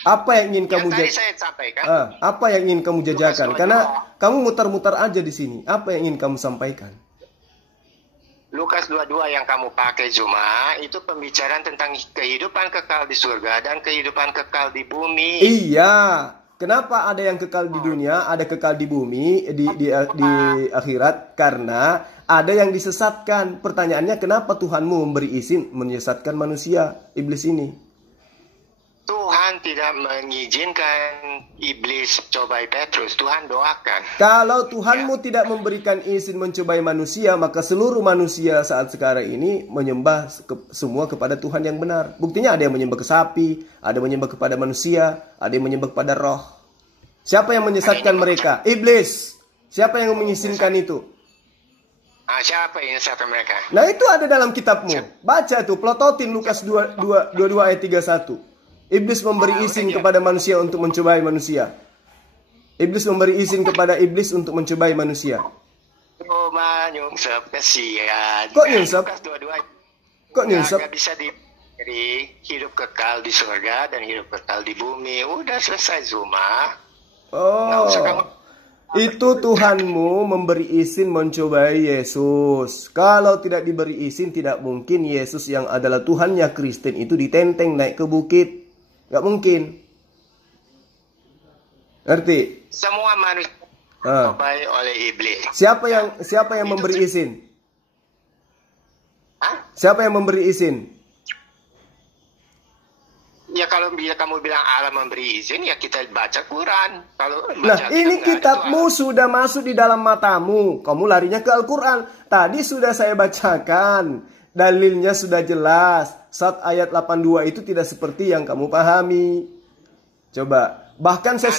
Apa yang ingin kamu Tadi saya sampaikan. apa yang ingin kamu jajakan? Karena kamu muter-muter aja di sini. Apa yang ingin kamu sampaikan? Lukas 22 yang kamu pakai Zuma, itu pembicaraan tentang kehidupan kekal di surga dan kehidupan kekal di bumi. Iya. Kenapa ada yang kekal di dunia, ada kekal di bumi, di akhirat? Karena ada yang disesatkan. Pertanyaannya, kenapa Tuhanmu memberi izin menyesatkan manusia, iblis ini? Tuhan tidak mengizinkan iblis cobai Petrus. Tuhan doakan. Kalau Tuhanmu tidak memberikan izin mencobai manusia, maka seluruh manusia saat sekarang ini menyembah semua kepada Tuhan yang benar. Buktinya ada yang menyembah ke sapi, ada yang menyembah kepada manusia, ada yang menyembah kepada roh. Siapa yang menyesatkan mereka? Iblis. Siapa yang mengizinkan itu? Siapa yang menyesatkan mereka? Nah, itu ada dalam kitabmu. Baca tuh, plototin Lukas 22 ayat 31. Iblis memberi izin kepada manusia untuk mencobai manusia. Iblis memberi izin kepada iblis untuk mencobai manusia. Nyungsep kesian. Kok nyungsep? Kok nyungsep? Gak bisa diberi hidup kekal di surga dan hidup kekal di bumi. Udah selesai Zuma. Oh, itu Tuhanmu memberi izin mencobai Yesus. Kalau tidak diberi izin, tidak mungkin Yesus yang adalah Tuhannya Kristen itu ditenteng naik ke bukit. Gak mungkin. Ngerti? Semua manusia dicobai oleh iblis. Siapa yang memberi izin? Siapa yang memberi izin? Ya kalau kamu bilang Allah memberi izin, ya kita baca Quran. Nah, ini kitabmu sudah masuk di dalam matamu. Kamu larinya ke Al-Quran. Tadi sudah saya bacakan. Dalilnya sudah jelas. Saat ayat 82 itu tidak seperti yang kamu pahami. Coba. Bahkan saya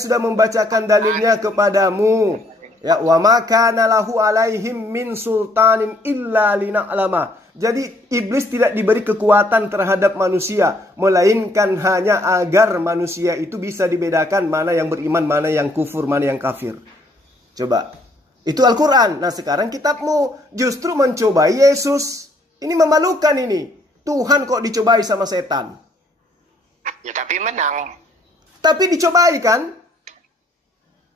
sudah membacakan dalilnya kepadamu. Ya, wa ma kana lahu alaihim min sultanin illa lina'lama. Jadi iblis tidak diberi kekuatan terhadap manusia, melainkan hanya agar manusia itu bisa dibedakan mana yang beriman, mana yang kufur, mana yang kafir. Coba. Itu Al-Quran. Nah, sekarang kitabmu justru mencobai Yesus. Ini memalukan ini. Tuhan kok dicobai sama setan. Ya, tapi menang. Tapi dicobai kan?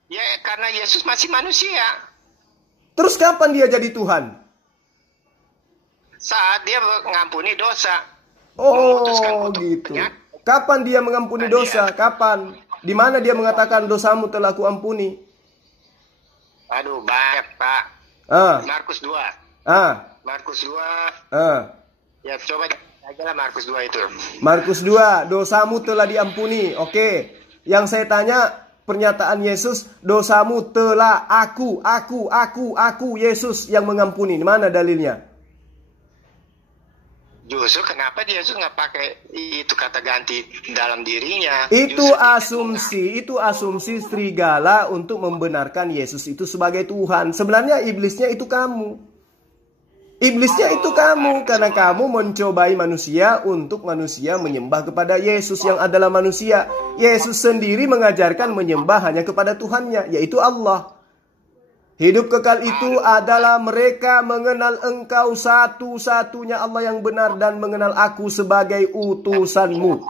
Ya, karena Yesus masih manusia. Terus kapan dia jadi Tuhan? Saat dia mengampuni dosa. Oh, gitu. Kapan dia mengampuni dosa? Kapan? Di mana dia mengatakan dosamu telah kuampuni? Aduh, banyak, Pak. Markus 2. Markus 2. Ya, coba aja lah Markus 2 itu. Markus 2, dosamu telah diampuni. Oke. Yang saya tanya, pernyataan Yesus, dosamu telah aku, Yesus yang mengampuni. Mana dalilnya? Justru kenapa Yesus nggak pakai itu kata ganti dalam dirinya? Itu asumsi serigala untuk membenarkan Yesus itu sebagai Tuhan. Sebenarnya iblisnya itu kamu. Karena kamu mencobai manusia untuk manusia menyembah kepada Yesus yang adalah manusia. Yesus sendiri mengajarkan menyembah hanya kepada Tuhannya, yaitu Allah. Hidup kekal itu adalah mereka mengenal Engkau satu-satunya Allah yang benar dan mengenal Aku sebagai utusanmu.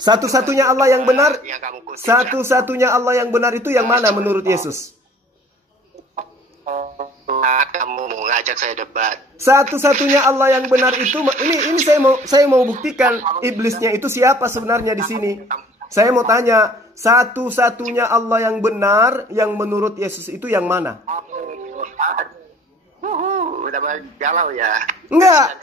Satu-satunya Allah yang benar, satu-satunya Allah yang benar itu yang mana menurut Yesus? Kamu mau ngajak saya debat. Satu-satunya Allah yang benar itu, ini saya mau buktikan iblisnya itu siapa sebenarnya di sini. Saya mau tanya, satu-satunya Allah yang benar yang menurut Yesus itu yang mana? Udah galau ya. Enggak.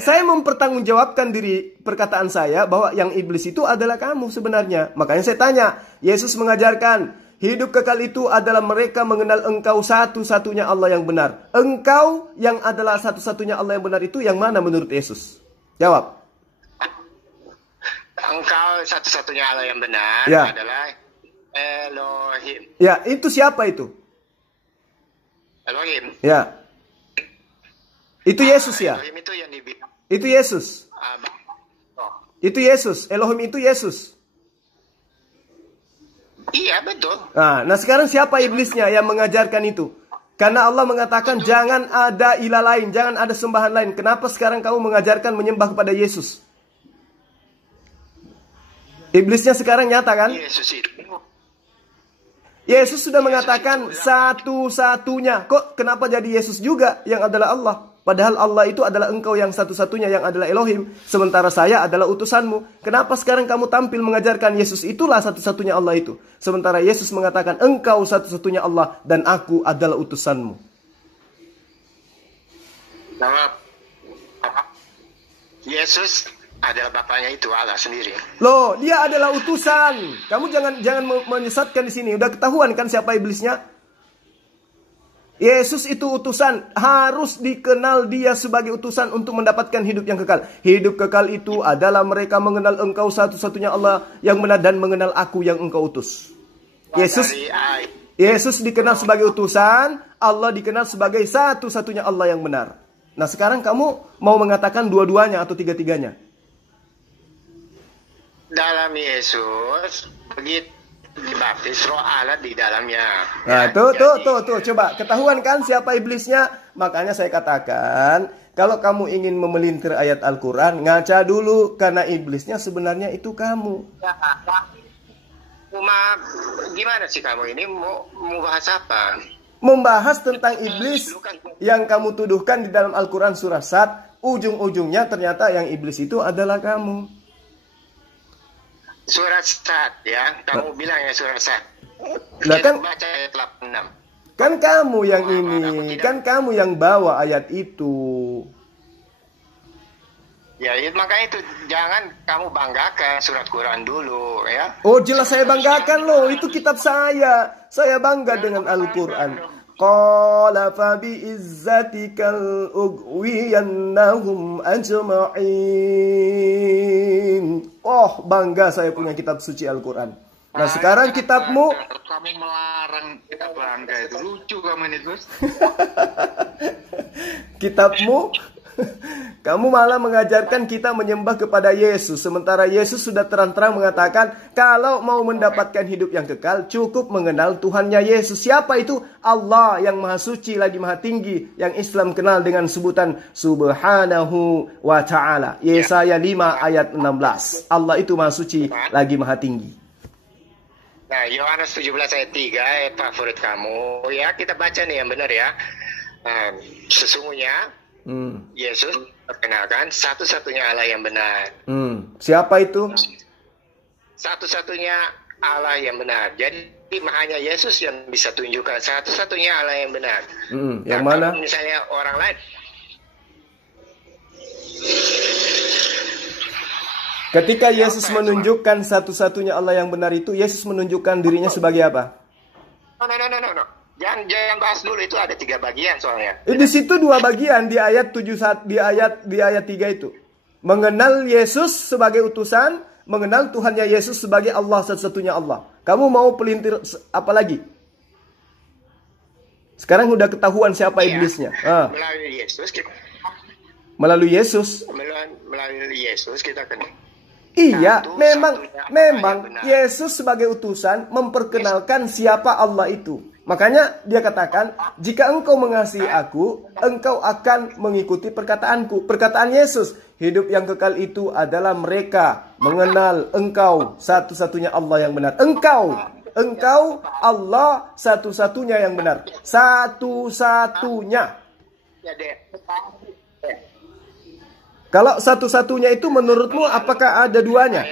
Saya mempertanggungjawabkan diri perkataan saya bahwa yang iblis itu adalah kamu sebenarnya. Makanya saya tanya, Yesus mengajarkan hidup kekal itu adalah mereka mengenal Engkau satu-satunya Allah yang benar. Engkau yang adalah satu-satunya Allah yang benar itu yang mana menurut Yesus? Jawab. Engkau satu-satunya Allah yang benar Ya. adalah Elohim. Ya, itu siapa itu? Elohim. Ya. Itu Yesus ya? Elohim itu yang dibilang. Itu Yesus. Itu Yesus. Elohim itu Yesus. Iya, betul. Nah, sekarang siapa iblisnya yang mengajarkan itu? Karena Allah mengatakan jangan ada ilah lain, jangan ada sembahan lain. Kenapa sekarang kamu mengajarkan menyembah kepada Yesus? Iblisnya sekarang nyata kan? Yesus itu. Yesus sudah mengatakan satu-satunya. Kok kenapa jadi Yesus juga yang adalah Allah? Padahal Allah itu adalah Engkau yang satu-satunya yang adalah Elohim. Sementara saya adalah utusanmu. Kenapa sekarang kamu tampil mengajarkan Yesus itulah satu-satunya Allah itu? Sementara Yesus mengatakan Engkau satu-satunya Allah dan Aku adalah utusanmu. Yesus adalah Bapaknya itu Allah sendiri. Loh, dia adalah utusan. Kamu jangan menyesatkan di sini. Udah ketahuan kan siapa iblisnya? Yesus itu utusan, harus dikenal dia sebagai utusan untuk mendapatkan hidup yang kekal. Hidup kekal itu adalah mereka mengenal Engkau satu-satunya Allah yang benar dan mengenal Aku yang Engkau utus. Yesus dikenal sebagai utusan, Allah dikenal sebagai satu-satunya Allah yang benar. Nah, sekarang kamu mau mengatakan dua-duanya atau tiga-tiganya? Dalam Yesus begitu dibaptis roh Allah di dalamnya. Nah, tuh, coba ketahuan kan siapa iblisnya? Makanya saya katakan, kalau kamu ingin memelintir ayat Al-Quran, ngaca dulu, karena iblisnya sebenarnya itu kamu. Cuma gimana sih kamu ini mau bahas apa? Membahas tentang iblis yang kamu tuduhkan di dalam Al-Quran surah Sad, ujung-ujungnya ternyata yang iblis itu adalah kamu. Surat Sad ya, kamu bilang ya surat Sad. Nah, kan baca ayat 86. Kan kamu yang ini, kan kamu yang bawa ayat itu. Ya, makanya itu jangan kamu banggakan surat Quran dulu ya. Oh, jelas saya banggakan loh, itu kitab saya. Saya bangga dengan Al-Quran. Qala fa bi izzatikal ugwiyannahum ajma'in. Oh, bangga saya punya kitab suci Al-Quran. Nah, sekarang kitabmu. Kamu melarang kita bangga itu lucu kamu ini, Gus. Kitabmu, kamu malah mengajarkan kita menyembah kepada Yesus. Sementara Yesus sudah terang-terang mengatakan, kalau mau mendapatkan hidup yang kekal, cukup mengenal Tuhannya Yesus. Siapa itu? Allah yang maha suci lagi maha tinggi, yang Islam kenal dengan sebutan Subhanahu wa ta'ala. Yesaya 5 ayat 16. Allah itu maha suci lagi maha tinggi. Nah, Yohanes 17 ayat 3, ayat favorit kamu. Ya, kita baca nih yang benar ya. Sesungguhnya Yesus perkenalkan satu-satunya Allah yang benar. Siapa itu? Satu-satunya Allah yang benar. Jadi hanya Yesus yang bisa tunjukkan satu-satunya Allah yang benar. Yang mana? Kalau misalnya orang lain. Ketika Yesus menunjukkan satu-satunya Allah yang benar itu, Yesus menunjukkan dirinya sebagai apa? No. Jangan bahas dulu, itu ada 3 bagian soalnya. Di situ 2 bagian di ayat 7 di ayat 3 itu. Mengenal Yesus sebagai utusan, mengenal Tuhannya Yesus sebagai Allah satu-satunya Allah. Kamu mau pelintir apa lagi? Sekarang udah ketahuan siapa iblisnya. Melalui Yesus kita Melalui Yesus kita kenal. Iya, memang Yesus sebagai utusan memperkenalkan siapa Allah itu. Makanya dia katakan, jika engkau mengasihi aku, engkau akan mengikuti perkataanku. Perkataan Yesus, hidup yang kekal itu adalah mereka mengenal engkau satu-satunya Allah yang benar. Engkau Allah satu-satunya yang benar. Satu-satunya. Kalau satu-satunya itu menurutmu apakah ada duanya?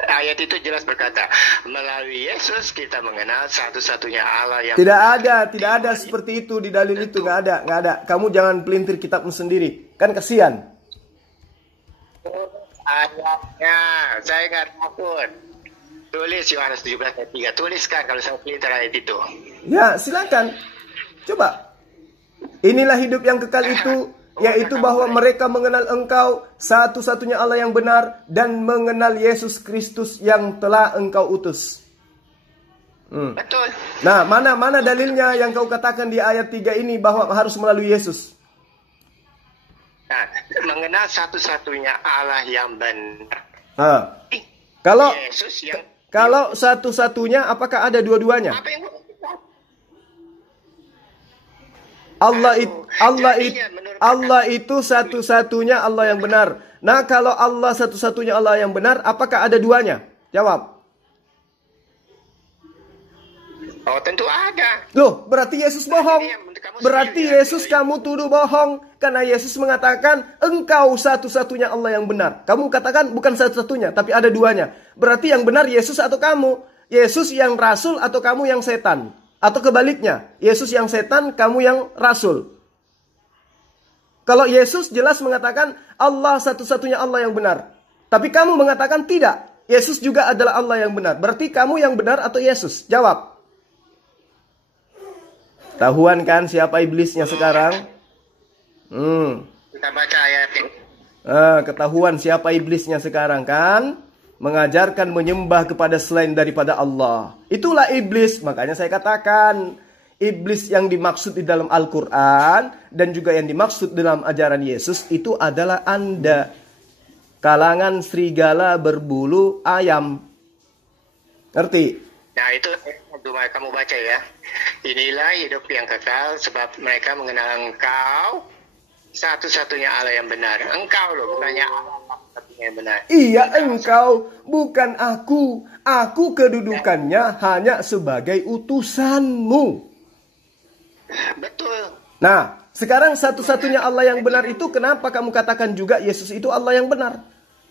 Ayat itu jelas berkata, melalui Yesus kita mengenal satu-satunya Allah yang Tidak ada seperti itu di dalil itu, nggak ada. Kamu jangan pelintir kitabmu sendiri, kan kasihan. ayatnya. Saya nggak takut. Tulis Yohanes 17 ayat 3. Tuliskan kalau saya pelintir ayat itu. Ya, silakan. Coba. Inilah hidup yang kekal itu, yaitu bahwa mereka mengenal engkau satu-satunya Allah yang benar dan mengenal Yesus Kristus yang telah engkau utus. Betul. Nah, mana dalilnya yang kau katakan di ayat 3 ini bahwa harus melalui Yesus? Nah, mengenal satu-satunya Allah yang benar. Kalau Yesus yang kalau satu-satunya, apakah ada dua-duanya? apa yang Allah itu satu-satunya Allah yang benar. Nah, kalau Allah satu-satunya Allah yang benar, apakah ada duanya? Jawab. Oh, tentu ada. Loh, berarti Yesus bohong. Berarti Yesus kamu tuduh bohong. Karena Yesus mengatakan, engkau satu-satunya Allah yang benar. Kamu katakan bukan satu-satunya, tapi ada duanya. Berarti yang benar Yesus atau kamu? Yesus yang rasul atau kamu yang setan? Atau kebaliknya, Yesus yang setan, kamu yang rasul. Kalau Yesus jelas mengatakan Allah satu-satunya Allah yang benar. Tapi kamu mengatakan tidak. Yesus juga adalah Allah yang benar. Berarti kamu yang benar atau Yesus? Jawab. Tahuan kan siapa iblisnya sekarang? Kita baca ayat ini. Ketahuan siapa iblisnya sekarang kan? Mengajarkan menyembah kepada selain daripada Allah. Itulah iblis. Makanya saya katakan, iblis yang dimaksud di dalam Al-Quran dan juga yang dimaksud dalam ajaran Yesus itu adalah Anda. Kalangan serigala berbulu ayam. Ngerti? Nah, itu kamu baca ya. Inilah hidup yang kekal sebab mereka mengenal engkau satu-satunya Allah yang benar. Engkau loh, bukannya Allah satu-satunya yang benar. Iya, engkau, bukan aku. Aku kedudukannya hanya sebagai utusanmu. Betul. Nah, sekarang satu-satunya Allah yang benar itu kenapa kamu katakan juga Yesus itu Allah yang benar?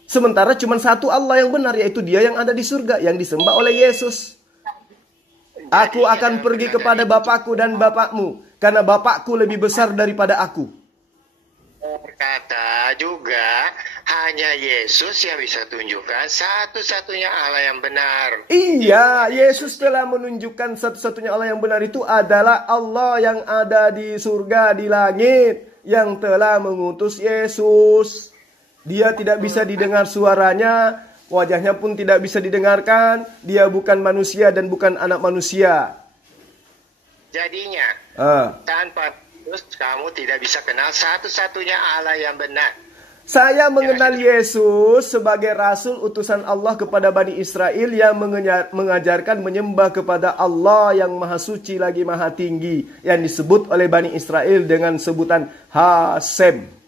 Sementara cuma satu Allah yang benar, yaitu Dia yang ada di surga, yang disembah oleh Yesus. Aku akan pergi kepada Bapakku dan Bapakmu, karena Bapakku lebih besar daripada aku. Berkata juga, hanya Yesus yang bisa tunjukkan satu-satunya Allah yang benar. Iya, Yesus telah menunjukkan satu-satunya Allah yang benar itu adalah Allah yang ada di surga, di langit, yang telah mengutus Yesus. Dia tidak bisa didengar suaranya, wajahnya pun tidak bisa didengarkan. Dia bukan manusia dan bukan anak manusia. Jadinya, tanpa Yesus kamu tidak bisa kenal satu-satunya Allah yang benar. Saya mengenal Yesus sebagai rasul utusan Allah kepada Bani Israel yang mengajarkan menyembah kepada Allah yang maha suci lagi maha tinggi, yang disebut oleh Bani Israel dengan sebutan Hasem.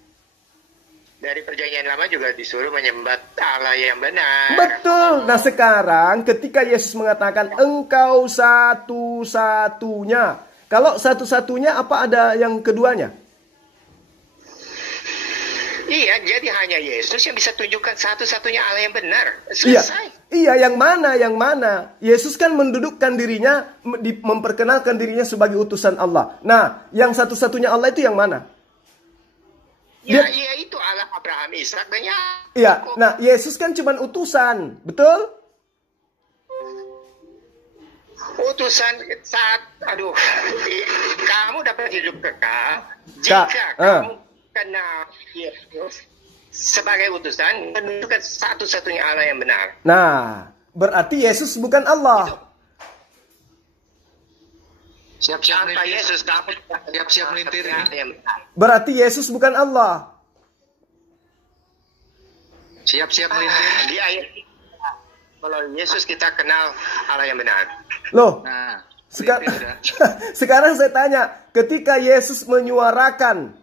Dari perjanjian lama juga disuruh menyembah Allah yang benar. Betul. Nah, sekarang ketika Yesus mengatakan engkau satu-satunya. Kalau satu-satunya, apa ada yang keduanya? Iya, jadi hanya Yesus yang bisa tunjukkan satu-satunya Allah yang benar. Selesai. Iya, yang mana? Yesus kan mendudukkan dirinya, memperkenalkan dirinya sebagai utusan Allah. Nah, yang satu-satunya Allah itu yang mana? Ya, itu Allah Abraham, Ishak dan Yakub. Iya, nah Yesus kan cuma utusan, betul? Utusan saat, kamu dapat hidup kekal jika kamu kenal Yesus sebagai utusan, menunjukkan satu-satunya Allah yang benar. Nah, berarti Yesus bukan Allah. Siap-siap melintir. Berarti Yesus bukan Allah. Siap-siap melintir. Di ayat Melalui Yesus kita kenal Allah yang benar. Loh, Nah, sekarang saya tanya, ketika Yesus menyuarakan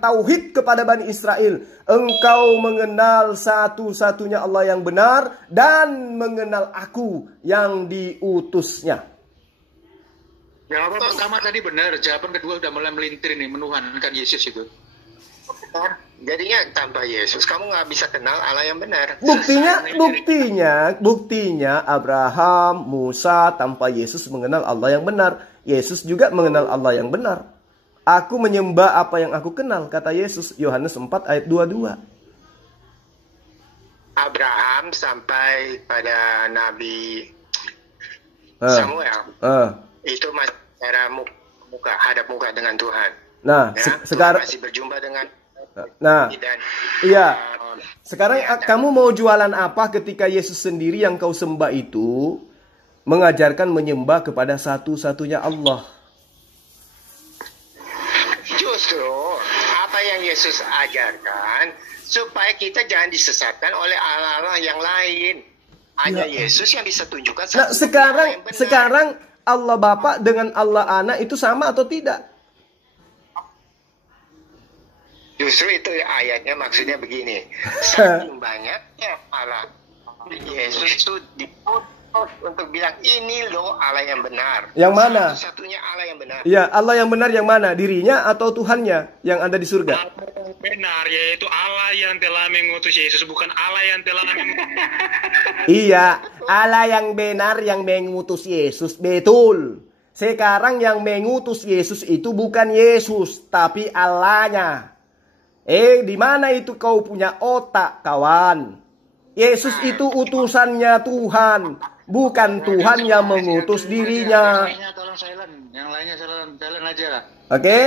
tauhid kepada Bani Israel, engkau mengenal satu-satunya Allah yang benar dan mengenal aku yang diutusnya. jawaban pertama tadi benar, jawaban kedua udah mulai melintir nih, menuhankan Yesus itu. Jadinya tanpa Yesus kamu nggak bisa kenal Allah yang benar. Buktinya Abraham, Musa tanpa Yesus mengenal Allah yang benar. Yesus juga mengenal Allah yang benar. Aku menyembah apa yang aku kenal, kata Yesus, Yohanes 4 ayat 22. Abraham sampai pada Nabi Samuel itu masih cara muka hadap muka dengan Tuhan. Nah, sekarang masih berjumpa dengan iya. Sekarang kamu mau jualan apa ketika Yesus sendiri yang kau sembah itu mengajarkan menyembah kepada satu-satunya Allah? Justru apa yang Yesus ajarkan supaya kita jangan disesatkan oleh Allah-Allah yang lain. Hanya Yesus yang bisa tunjukkan. Nah, sekarang Allah Bapa dengan Allah Anak itu sama atau tidak? Justru itu ayatnya maksudnya begini. Saking banyaknya Allah Yesus itu diputus untuk bilang ini loh Allah yang benar. Yang mana? Satu-satunya Allah yang benar. Ya, Allah yang benar yang mana? Dirinya atau Tuhannya yang ada di surga? Allah yang benar yaitu Allah yang telah mengutus Yesus, bukan Allah yang telah mengutus. Iya, Allah yang benar yang mengutus Yesus, betul. Sekarang yang mengutus Yesus itu bukan Yesus, tapi Allahnya. Di mana itu kau punya otak, kawan? Yesus itu utusannya Tuhan, bukan Tuhan yang mengutus dirinya. Yang lainnya tolong silent, yang lainnya silent aja. Oke?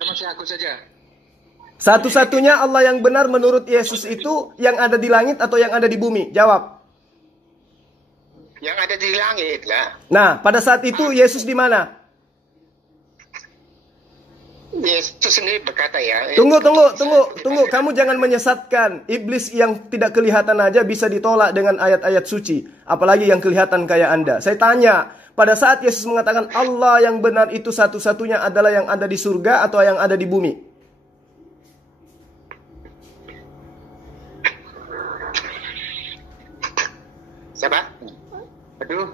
Masih aku saja. Satu-satunya Allah yang benar menurut Yesus itu yang ada di langit atau yang ada di bumi? Jawab. Yang ada di langit lah. Nah, pada saat itu Yesus di mana? Yesus sendiri berkata ya. Tunggu. Kamu jangan menyesatkan. Iblis yang tidak kelihatan aja bisa ditolak dengan ayat-ayat suci. Apalagi yang kelihatan kayak Anda. Saya tanya, pada saat Yesus mengatakan Allah yang benar itu satu-satunya adalah yang ada di surga atau yang ada di bumi? Siapa? Aduh.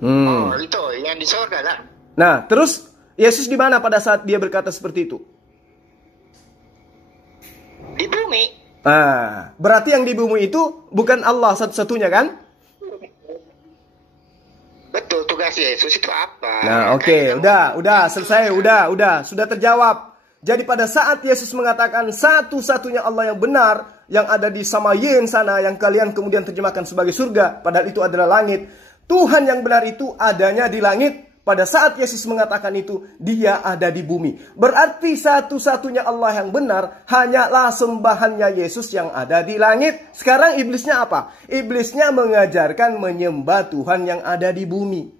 Oh, itu yang di surga lah. Nah, terus Yesus di mana pada saat dia berkata seperti itu? Di bumi. Nah, berarti yang di bumi itu bukan Allah satu-satunya kan? Betul, tugas Yesus itu apa? Nah, oke, udah selesai, udah, sudah terjawab. Jadi pada saat Yesus mengatakan satu-satunya Allah yang benar yang ada di Samayin sana yang kalian kemudian terjemahkan sebagai surga, padahal itu adalah langit. Tuhan yang benar itu adanya di langit. Pada saat Yesus mengatakan itu, dia ada di bumi. Berarti satu-satunya Allah yang benar hanyalah sembahannya Yesus yang ada di langit. Sekarang iblisnya apa? Iblisnya mengajarkan menyembah Tuhan yang ada di bumi,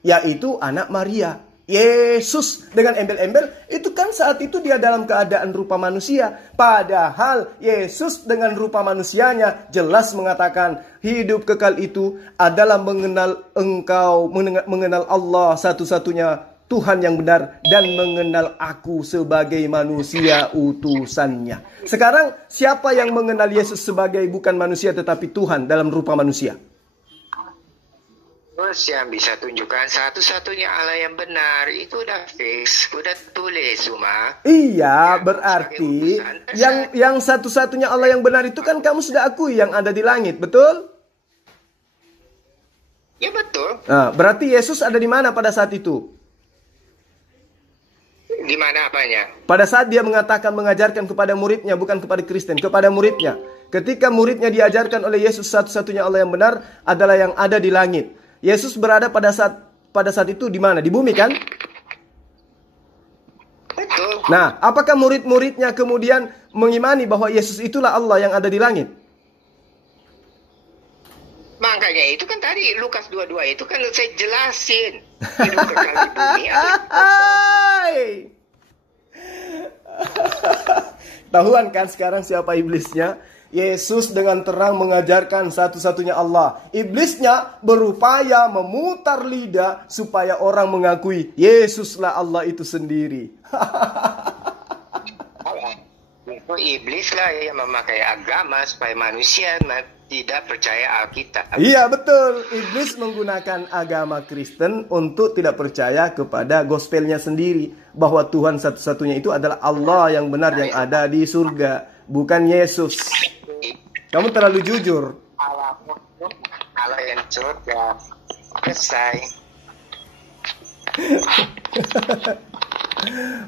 yaitu anak Maria. Yesus dengan embel-embel itu kan saat itu dia dalam keadaan rupa manusia. Padahal Yesus dengan rupa manusianya jelas mengatakan hidup kekal itu adalah mengenal engkau, mengenal Allah satu-satunya Tuhan yang benar dan mengenal aku sebagai manusia utusannya. Sekarang siapa yang mengenal Yesus sebagai bukan manusia tetapi Tuhan dalam rupa manusia? Terus yang bisa tunjukkan satu-satunya Allah yang benar itu udah fix, udah tulis semua. Iya, berarti yang satu-satunya Allah yang benar itu kan kamu sudah akui yang ada di langit, betul? Ya betul. Nah, berarti Yesus ada di mana pada saat itu? Di mana apanya? Pada saat dia mengajarkan kepada muridnya, bukan kepada Kristen, kepada muridnya. Ketika muridnya diajarkan oleh Yesus satu-satunya Allah yang benar adalah yang ada di langit. Yesus berada pada saat itu di mana? Di bumi kan? Betul. Nah, apakah murid-muridnya kemudian mengimani bahwa Yesus itulah Allah yang ada di langit? Makanya itu kan tadi Lukas 22 itu kan saya jelasin. Hidup kekal di bumi. Tahuan kan sekarang siapa iblisnya? Yesus dengan terang mengajarkan satu-satunya Allah. Iblisnya berupaya memutar lidah supaya orang mengakui Yesuslah Allah itu sendiri. Itu iblis lah yang memakai agama supaya manusia tidak percaya Alkitab. Iya betul, iblis menggunakan agama Kristen untuk tidak percaya kepada gospelnya sendiri, bahwa Tuhan satu-satunya itu adalah Allah yang benar yang ada di surga, bukan Yesus. Kamu terlalu jujur. Allah yang surga. Selesai.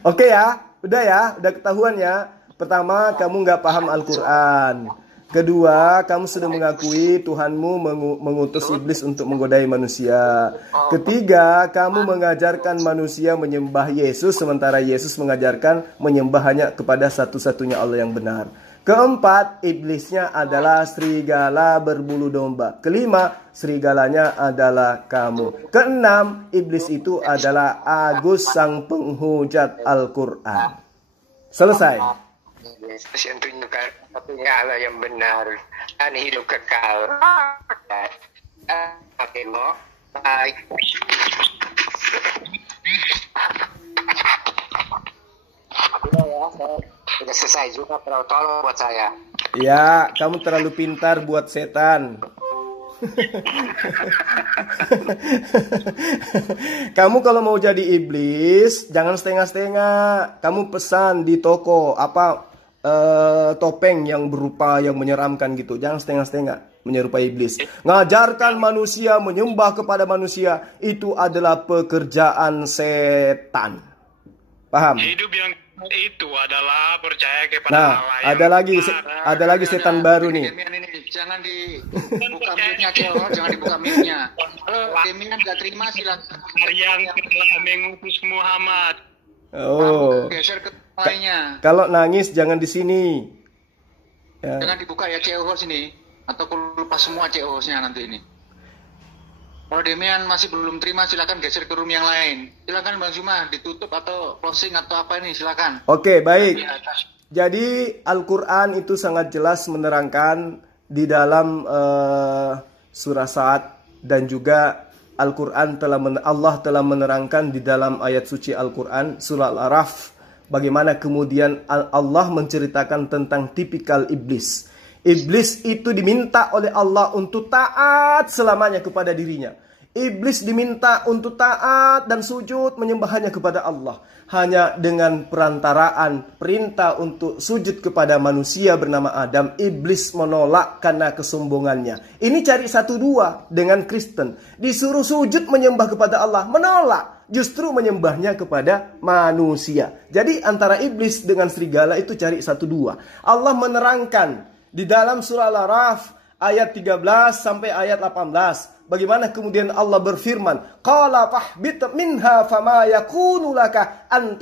Oke ya, udah ketahuan ya. Pertama, kamu nggak paham Al-Quran. Kedua, kamu sudah mengakui Tuhanmu mengutus iblis untuk menggodai manusia. Ketiga, kamu mengajarkan manusia menyembah Yesus, sementara Yesus mengajarkan menyembah hanya kepada satu-satunya Allah yang benar. Keempat, iblisnya adalah serigala berbulu domba. Kelima, serigalanya adalah kamu. Keenam, iblis itu adalah Agus sang penghujat Al-Quran. Selesai. Yesus yang tunjukkan satunya Allah yang benar dan hidup kekal. Oke, Mo. Baik. Sudah selesai juga, tolong buat saya. Ya, kamu terlalu pintar buat setan. Kamu kalau mau jadi iblis, jangan setengah-setengah. Kamu pesan di toko topeng yang berupa yang menyeramkan gitu. Jangan setengah-setengah menyerupai iblis. Ngajarkan manusia menyembah kepada manusia itu adalah pekerjaan setan. Paham? Hidup yang itu adalah percaya kepada Allah. Ada lagi setan baru nih. Jangan dibuka mic-nya, jangan dibuka mic-nya. Kalau Demian nggak terima silakan. Yang telah mengutus Muhammad. Oh. Geser ke lainnya. Kalau nangis jangan di sini. Ya. Jangan dibuka ya CEO sini. Atau lupa semua CEO-nya nanti ini. Kalau Demian masih belum terima, silakan geser ke room yang lain. Silakan Bang Zuma, ditutup atau closing atau apa ini, silakan. Oke, baik. Jadi Al-Quran itu sangat jelas menerangkan di dalam surah Sa'ad, dan juga Al-Quran Allah telah menerangkan di dalam ayat suci Al-Quran surah Al-Araf bagaimana kemudian Allah menceritakan tentang tipikal iblis. Iblis itu diminta oleh Allah untuk taat selamanya kepada dirinya. Iblis diminta untuk taat dan sujud menyembahnya kepada Allah. Hanya dengan perantaraan perintah untuk sujud kepada manusia bernama Adam, iblis menolak karena kesombongannya. Ini cari 1-2 dengan Kristen. Disuruh sujud menyembah kepada Allah, menolak. Justru menyembahnya kepada manusia. Jadi antara iblis dengan serigala itu cari 1-2. Allah menerangkan di dalam surah Al-Araf ayat 13 sampai ayat 18. Bagaimana kemudian Allah berfirman, qala fahbit minha fama yakunu laka an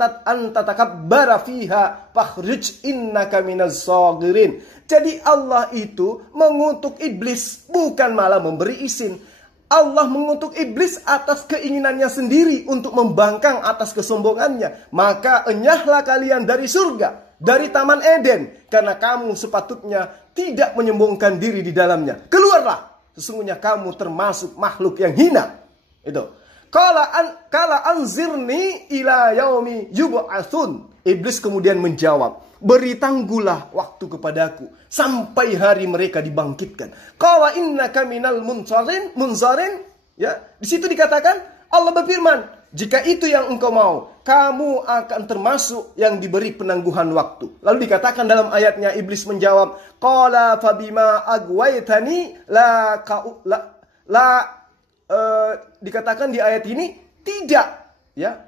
tatakabbara fiha fakhruj innaka minaz sagirin. Jadi Allah itu mengutuk iblis, bukan malah memberi izin. Allah mengutuk iblis atas keinginannya sendiri untuk membangkang atas kesombongannya. Maka enyahlah kalian dari surga, dari Taman Eden, karena kamu sepatutnya tidak menyombongkan diri di dalamnya. Keluarlah, sesungguhnya kamu termasuk makhluk yang hina. Itu. Kala anzirni ila yaumi yub'atsun. Iblis kemudian menjawab, beri tangguhlah waktu kepadaku sampai hari mereka dibangkitkan. Qala innaka minal munzarin. Ya, di situ dikatakan Allah berfirman, jika itu yang engkau mau, kamu akan termasuk yang diberi penangguhan waktu. Lalu dikatakan dalam ayatnya, iblis menjawab, qala fabima agwaitani dikatakan di ayat ini tidak, ya.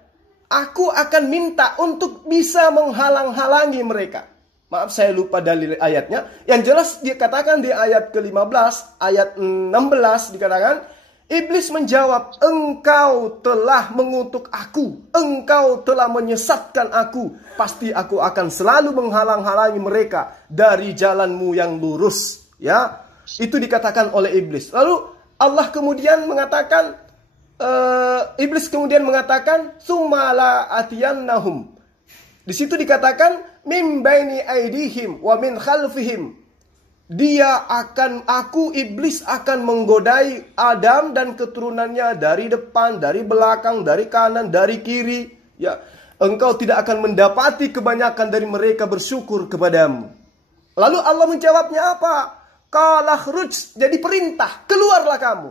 Aku akan minta untuk bisa menghalang-halangi mereka. Maaf, saya lupa dalil ayatnya. Yang jelas dikatakan di ayat ke-15, ayat 16 dikatakan, iblis menjawab, engkau telah mengutuk aku, engkau telah menyesatkan aku, pasti aku akan selalu menghalang-halangi mereka dari jalanmu yang lurus. Ya, itu dikatakan oleh iblis. Lalu Allah kemudian mengatakan, iblis kemudian mengatakan, sumala atiyannahum. Di situ dikatakan, min baini aidihim wa min khalfihim. iblis akan menggodai Adam dan keturunannya dari depan, dari belakang, dari kanan, dari kiri. Ya, engkau tidak akan mendapati kebanyakan dari mereka bersyukur kepadamu. Lalu Allah menjawabnya apa? Qala khruj, jadi perintah, keluarlah kamu.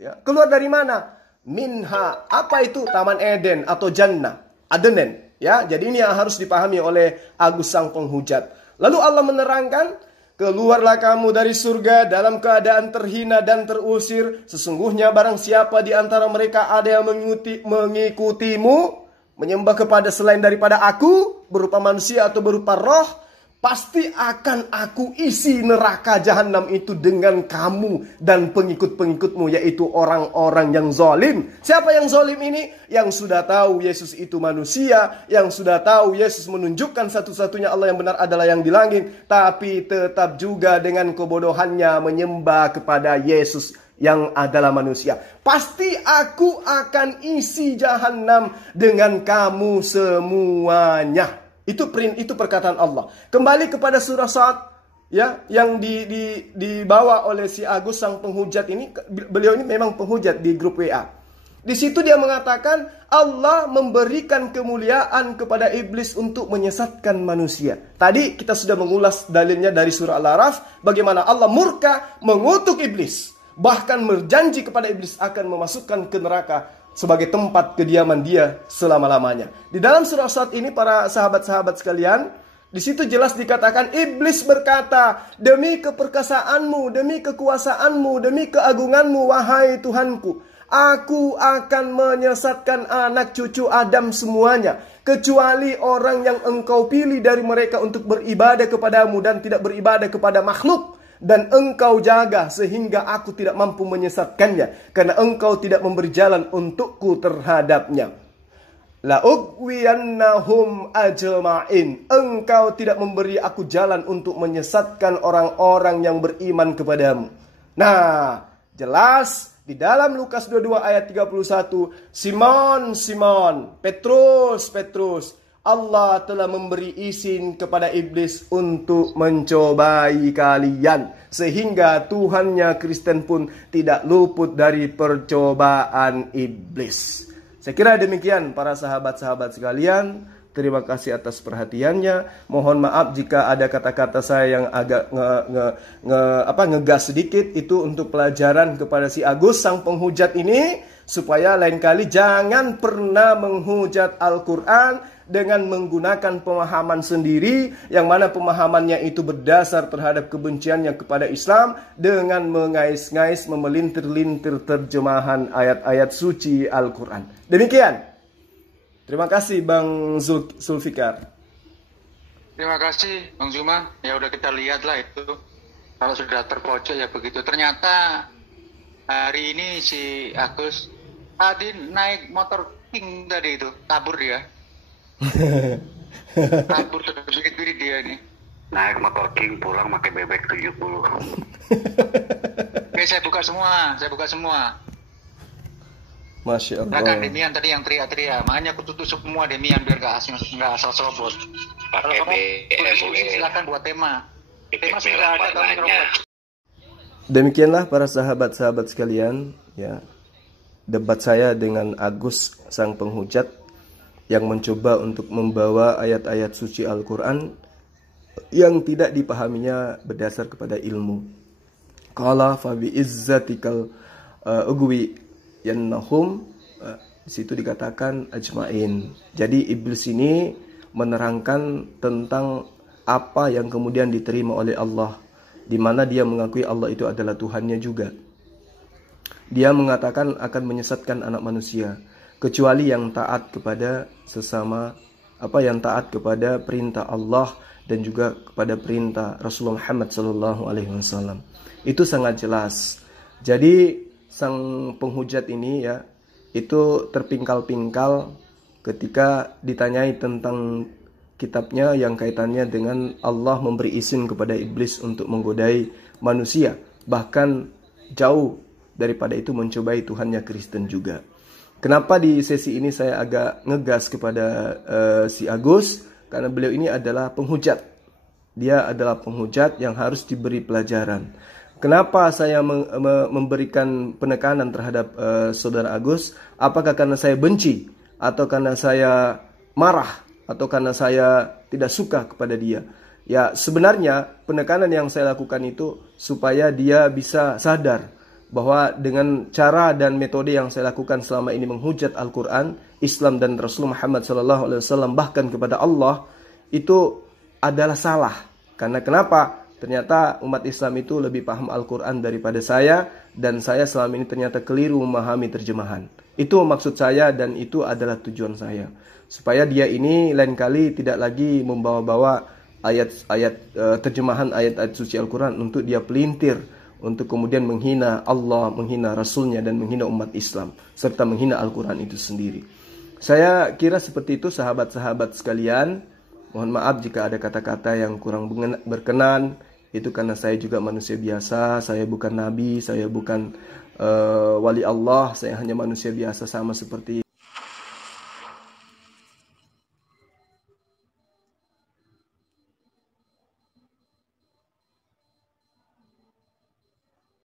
Ya, keluar dari mana? Minha, apa itu? Taman Eden atau Jannah, Adenen. Ya, jadi ini yang harus dipahami oleh Agus sang penghujat. Lalu Allah menerangkan, keluarlah kamu dari surga dalam keadaan terhina dan terusir. Sesungguhnya barang siapa di antara mereka ada yang mengikutimu, menyembah kepada selain daripada aku, berupa manusia atau berupa roh, pasti akan aku isi neraka jahanam itu dengan kamu dan pengikut-pengikutmu, yaitu orang-orang yang zalim. Siapa yang zalim ini? Yang sudah tahu Yesus itu manusia, yang sudah tahu Yesus menunjukkan satu-satunya Allah yang benar adalah yang di langit, tapi tetap juga dengan kebodohannya menyembah kepada Yesus yang adalah manusia. Pasti aku akan isi jahanam dengan kamu semuanya. Itu perkataan Allah. Kembali kepada surah Sa'ad, ya, yang dibawa oleh si Agus sang penghujat ini. Beliau ini memang penghujat di grup WA. Di situ dia mengatakan Allah memberikan kemuliaan kepada iblis untuk menyesatkan manusia. Tadi kita sudah mengulas dalilnya dari surah Al-A'raf, bagaimana Allah murka mengutuk iblis, bahkan berjanji kepada iblis akan memasukkan ke neraka sebagai tempat kediaman dia selama-lamanya. Di dalam surah Sa'ad ini, para sahabat-sahabat sekalian, di situ jelas dikatakan iblis berkata, demi keperkasaanmu, demi kekuasaanmu, demi keagunganmu, wahai Tuhanku, aku akan menyesatkan anak cucu Adam semuanya, kecuali orang yang engkau pilih dari mereka untuk beribadah kepadamu dan tidak beribadah kepada makhluk. Dan engkau jaga sehingga aku tidak mampu menyesatkannya, karena engkau tidak memberi jalan untukku terhadapnya. La ughwiyannahum ajma'in. Engkau tidak memberi aku jalan untuk menyesatkan orang-orang yang beriman kepadamu. Nah, jelas di dalam Lukas 22 ayat 31, Simon, Petrus, Allah telah memberi izin kepada iblis untuk mencobai kalian, sehingga Tuhannya Kristen pun tidak luput dari percobaan iblis. Saya kira demikian para sahabat-sahabat sekalian. Terima kasih atas perhatiannya. Mohon maaf jika ada kata-kata saya yang agak ngegas sedikit. Itu untuk pelajaran kepada si Agus sang penghujat ini, supaya lain kali jangan pernah menghujat Al-Quran dengan menggunakan pemahaman sendiri, yang mana pemahamannya itu berdasar terhadap kebenciannya kepada Islam, dengan mengais-ngais, memelintir-lintir terjemahan ayat-ayat suci Al-Quran. Demikian. Terima kasih Bang Zulfikar. Terima kasih Bang Zuma. Ya udah kita lihatlah itu. Kalau sudah terpojok ya begitu. Ternyata hari ini si Agus tadi naik motor King tadi itu, kabur dia. Kabur terbirit-birit dia nih. Naik motor King pulang pakai bebek 70. Oke, saya buka semua. Masya Allah. Kan Demian tadi yang teriak-teriak, makanya aku tutup semua Demian biar gak asal serobot. Kalau kamu silakan buat tema sudah ada, kamu ngerobot. Demikianlah para sahabat-sahabat sekalian, ya, debat saya dengan Agus sang penghujat yang mencoba untuk membawa ayat-ayat suci Al-Quran yang tidak dipahaminya berdasar kepada ilmu. Qala fa bi izzatikal ugwi yannahum, di situ dikatakan ajmain. Jadi iblis ini menerangkan tentang apa yang kemudian diterima oleh Allah, di mana dia mengakui Allah itu adalah Tuhannya juga. Dia mengatakan akan menyesatkan anak manusia, kecuali yang taat kepada yang taat kepada perintah Allah dan juga kepada perintah Rasulullah Muhammad SAW. Itu sangat jelas. Jadi sang penghujat ini ya, itu terpingkal-pingkal ketika ditanyai tentang kitabnya yang kaitannya dengan Allah memberi izin kepada iblis untuk menggodai manusia, bahkan jauh daripada itu mencobai Tuhannya Kristen juga. Kenapa di sesi ini saya agak ngegas kepada si Agus? Karena beliau ini adalah penghujat. Dia adalah penghujat yang harus diberi pelajaran. Kenapa saya memberikan penekanan terhadap Saudara Agus? Apakah karena saya benci? Atau karena saya marah? Atau karena saya tidak suka kepada dia? Ya, sebenarnya penekanan yang saya lakukan itu supaya dia bisa sadar bahwa dengan cara dan metode yang saya lakukan selama ini menghujat Al-Quran, Islam dan Rasul Muhammad SAW, bahkan kepada Allah, itu adalah salah. Karena kenapa? Ternyata umat Islam itu lebih paham Al-Quran daripada saya, dan saya selama ini ternyata keliru memahami terjemahan. Itu maksud saya dan itu adalah tujuan saya. Supaya dia ini lain kali tidak lagi membawa-bawa ayat-ayat terjemahan ayat-ayat suci Al-Quran untuk dia pelintir, untuk kemudian menghina Allah, menghina Rasulnya, dan menghina umat Islam, serta menghina Al-Quran itu sendiri. Saya kira seperti itu sahabat-sahabat sekalian. Mohon maaf jika ada kata-kata yang kurang berkenan. Itu karena saya juga manusia biasa. Saya bukan nabi, saya bukan wali Allah. Saya hanya manusia biasa sama seperti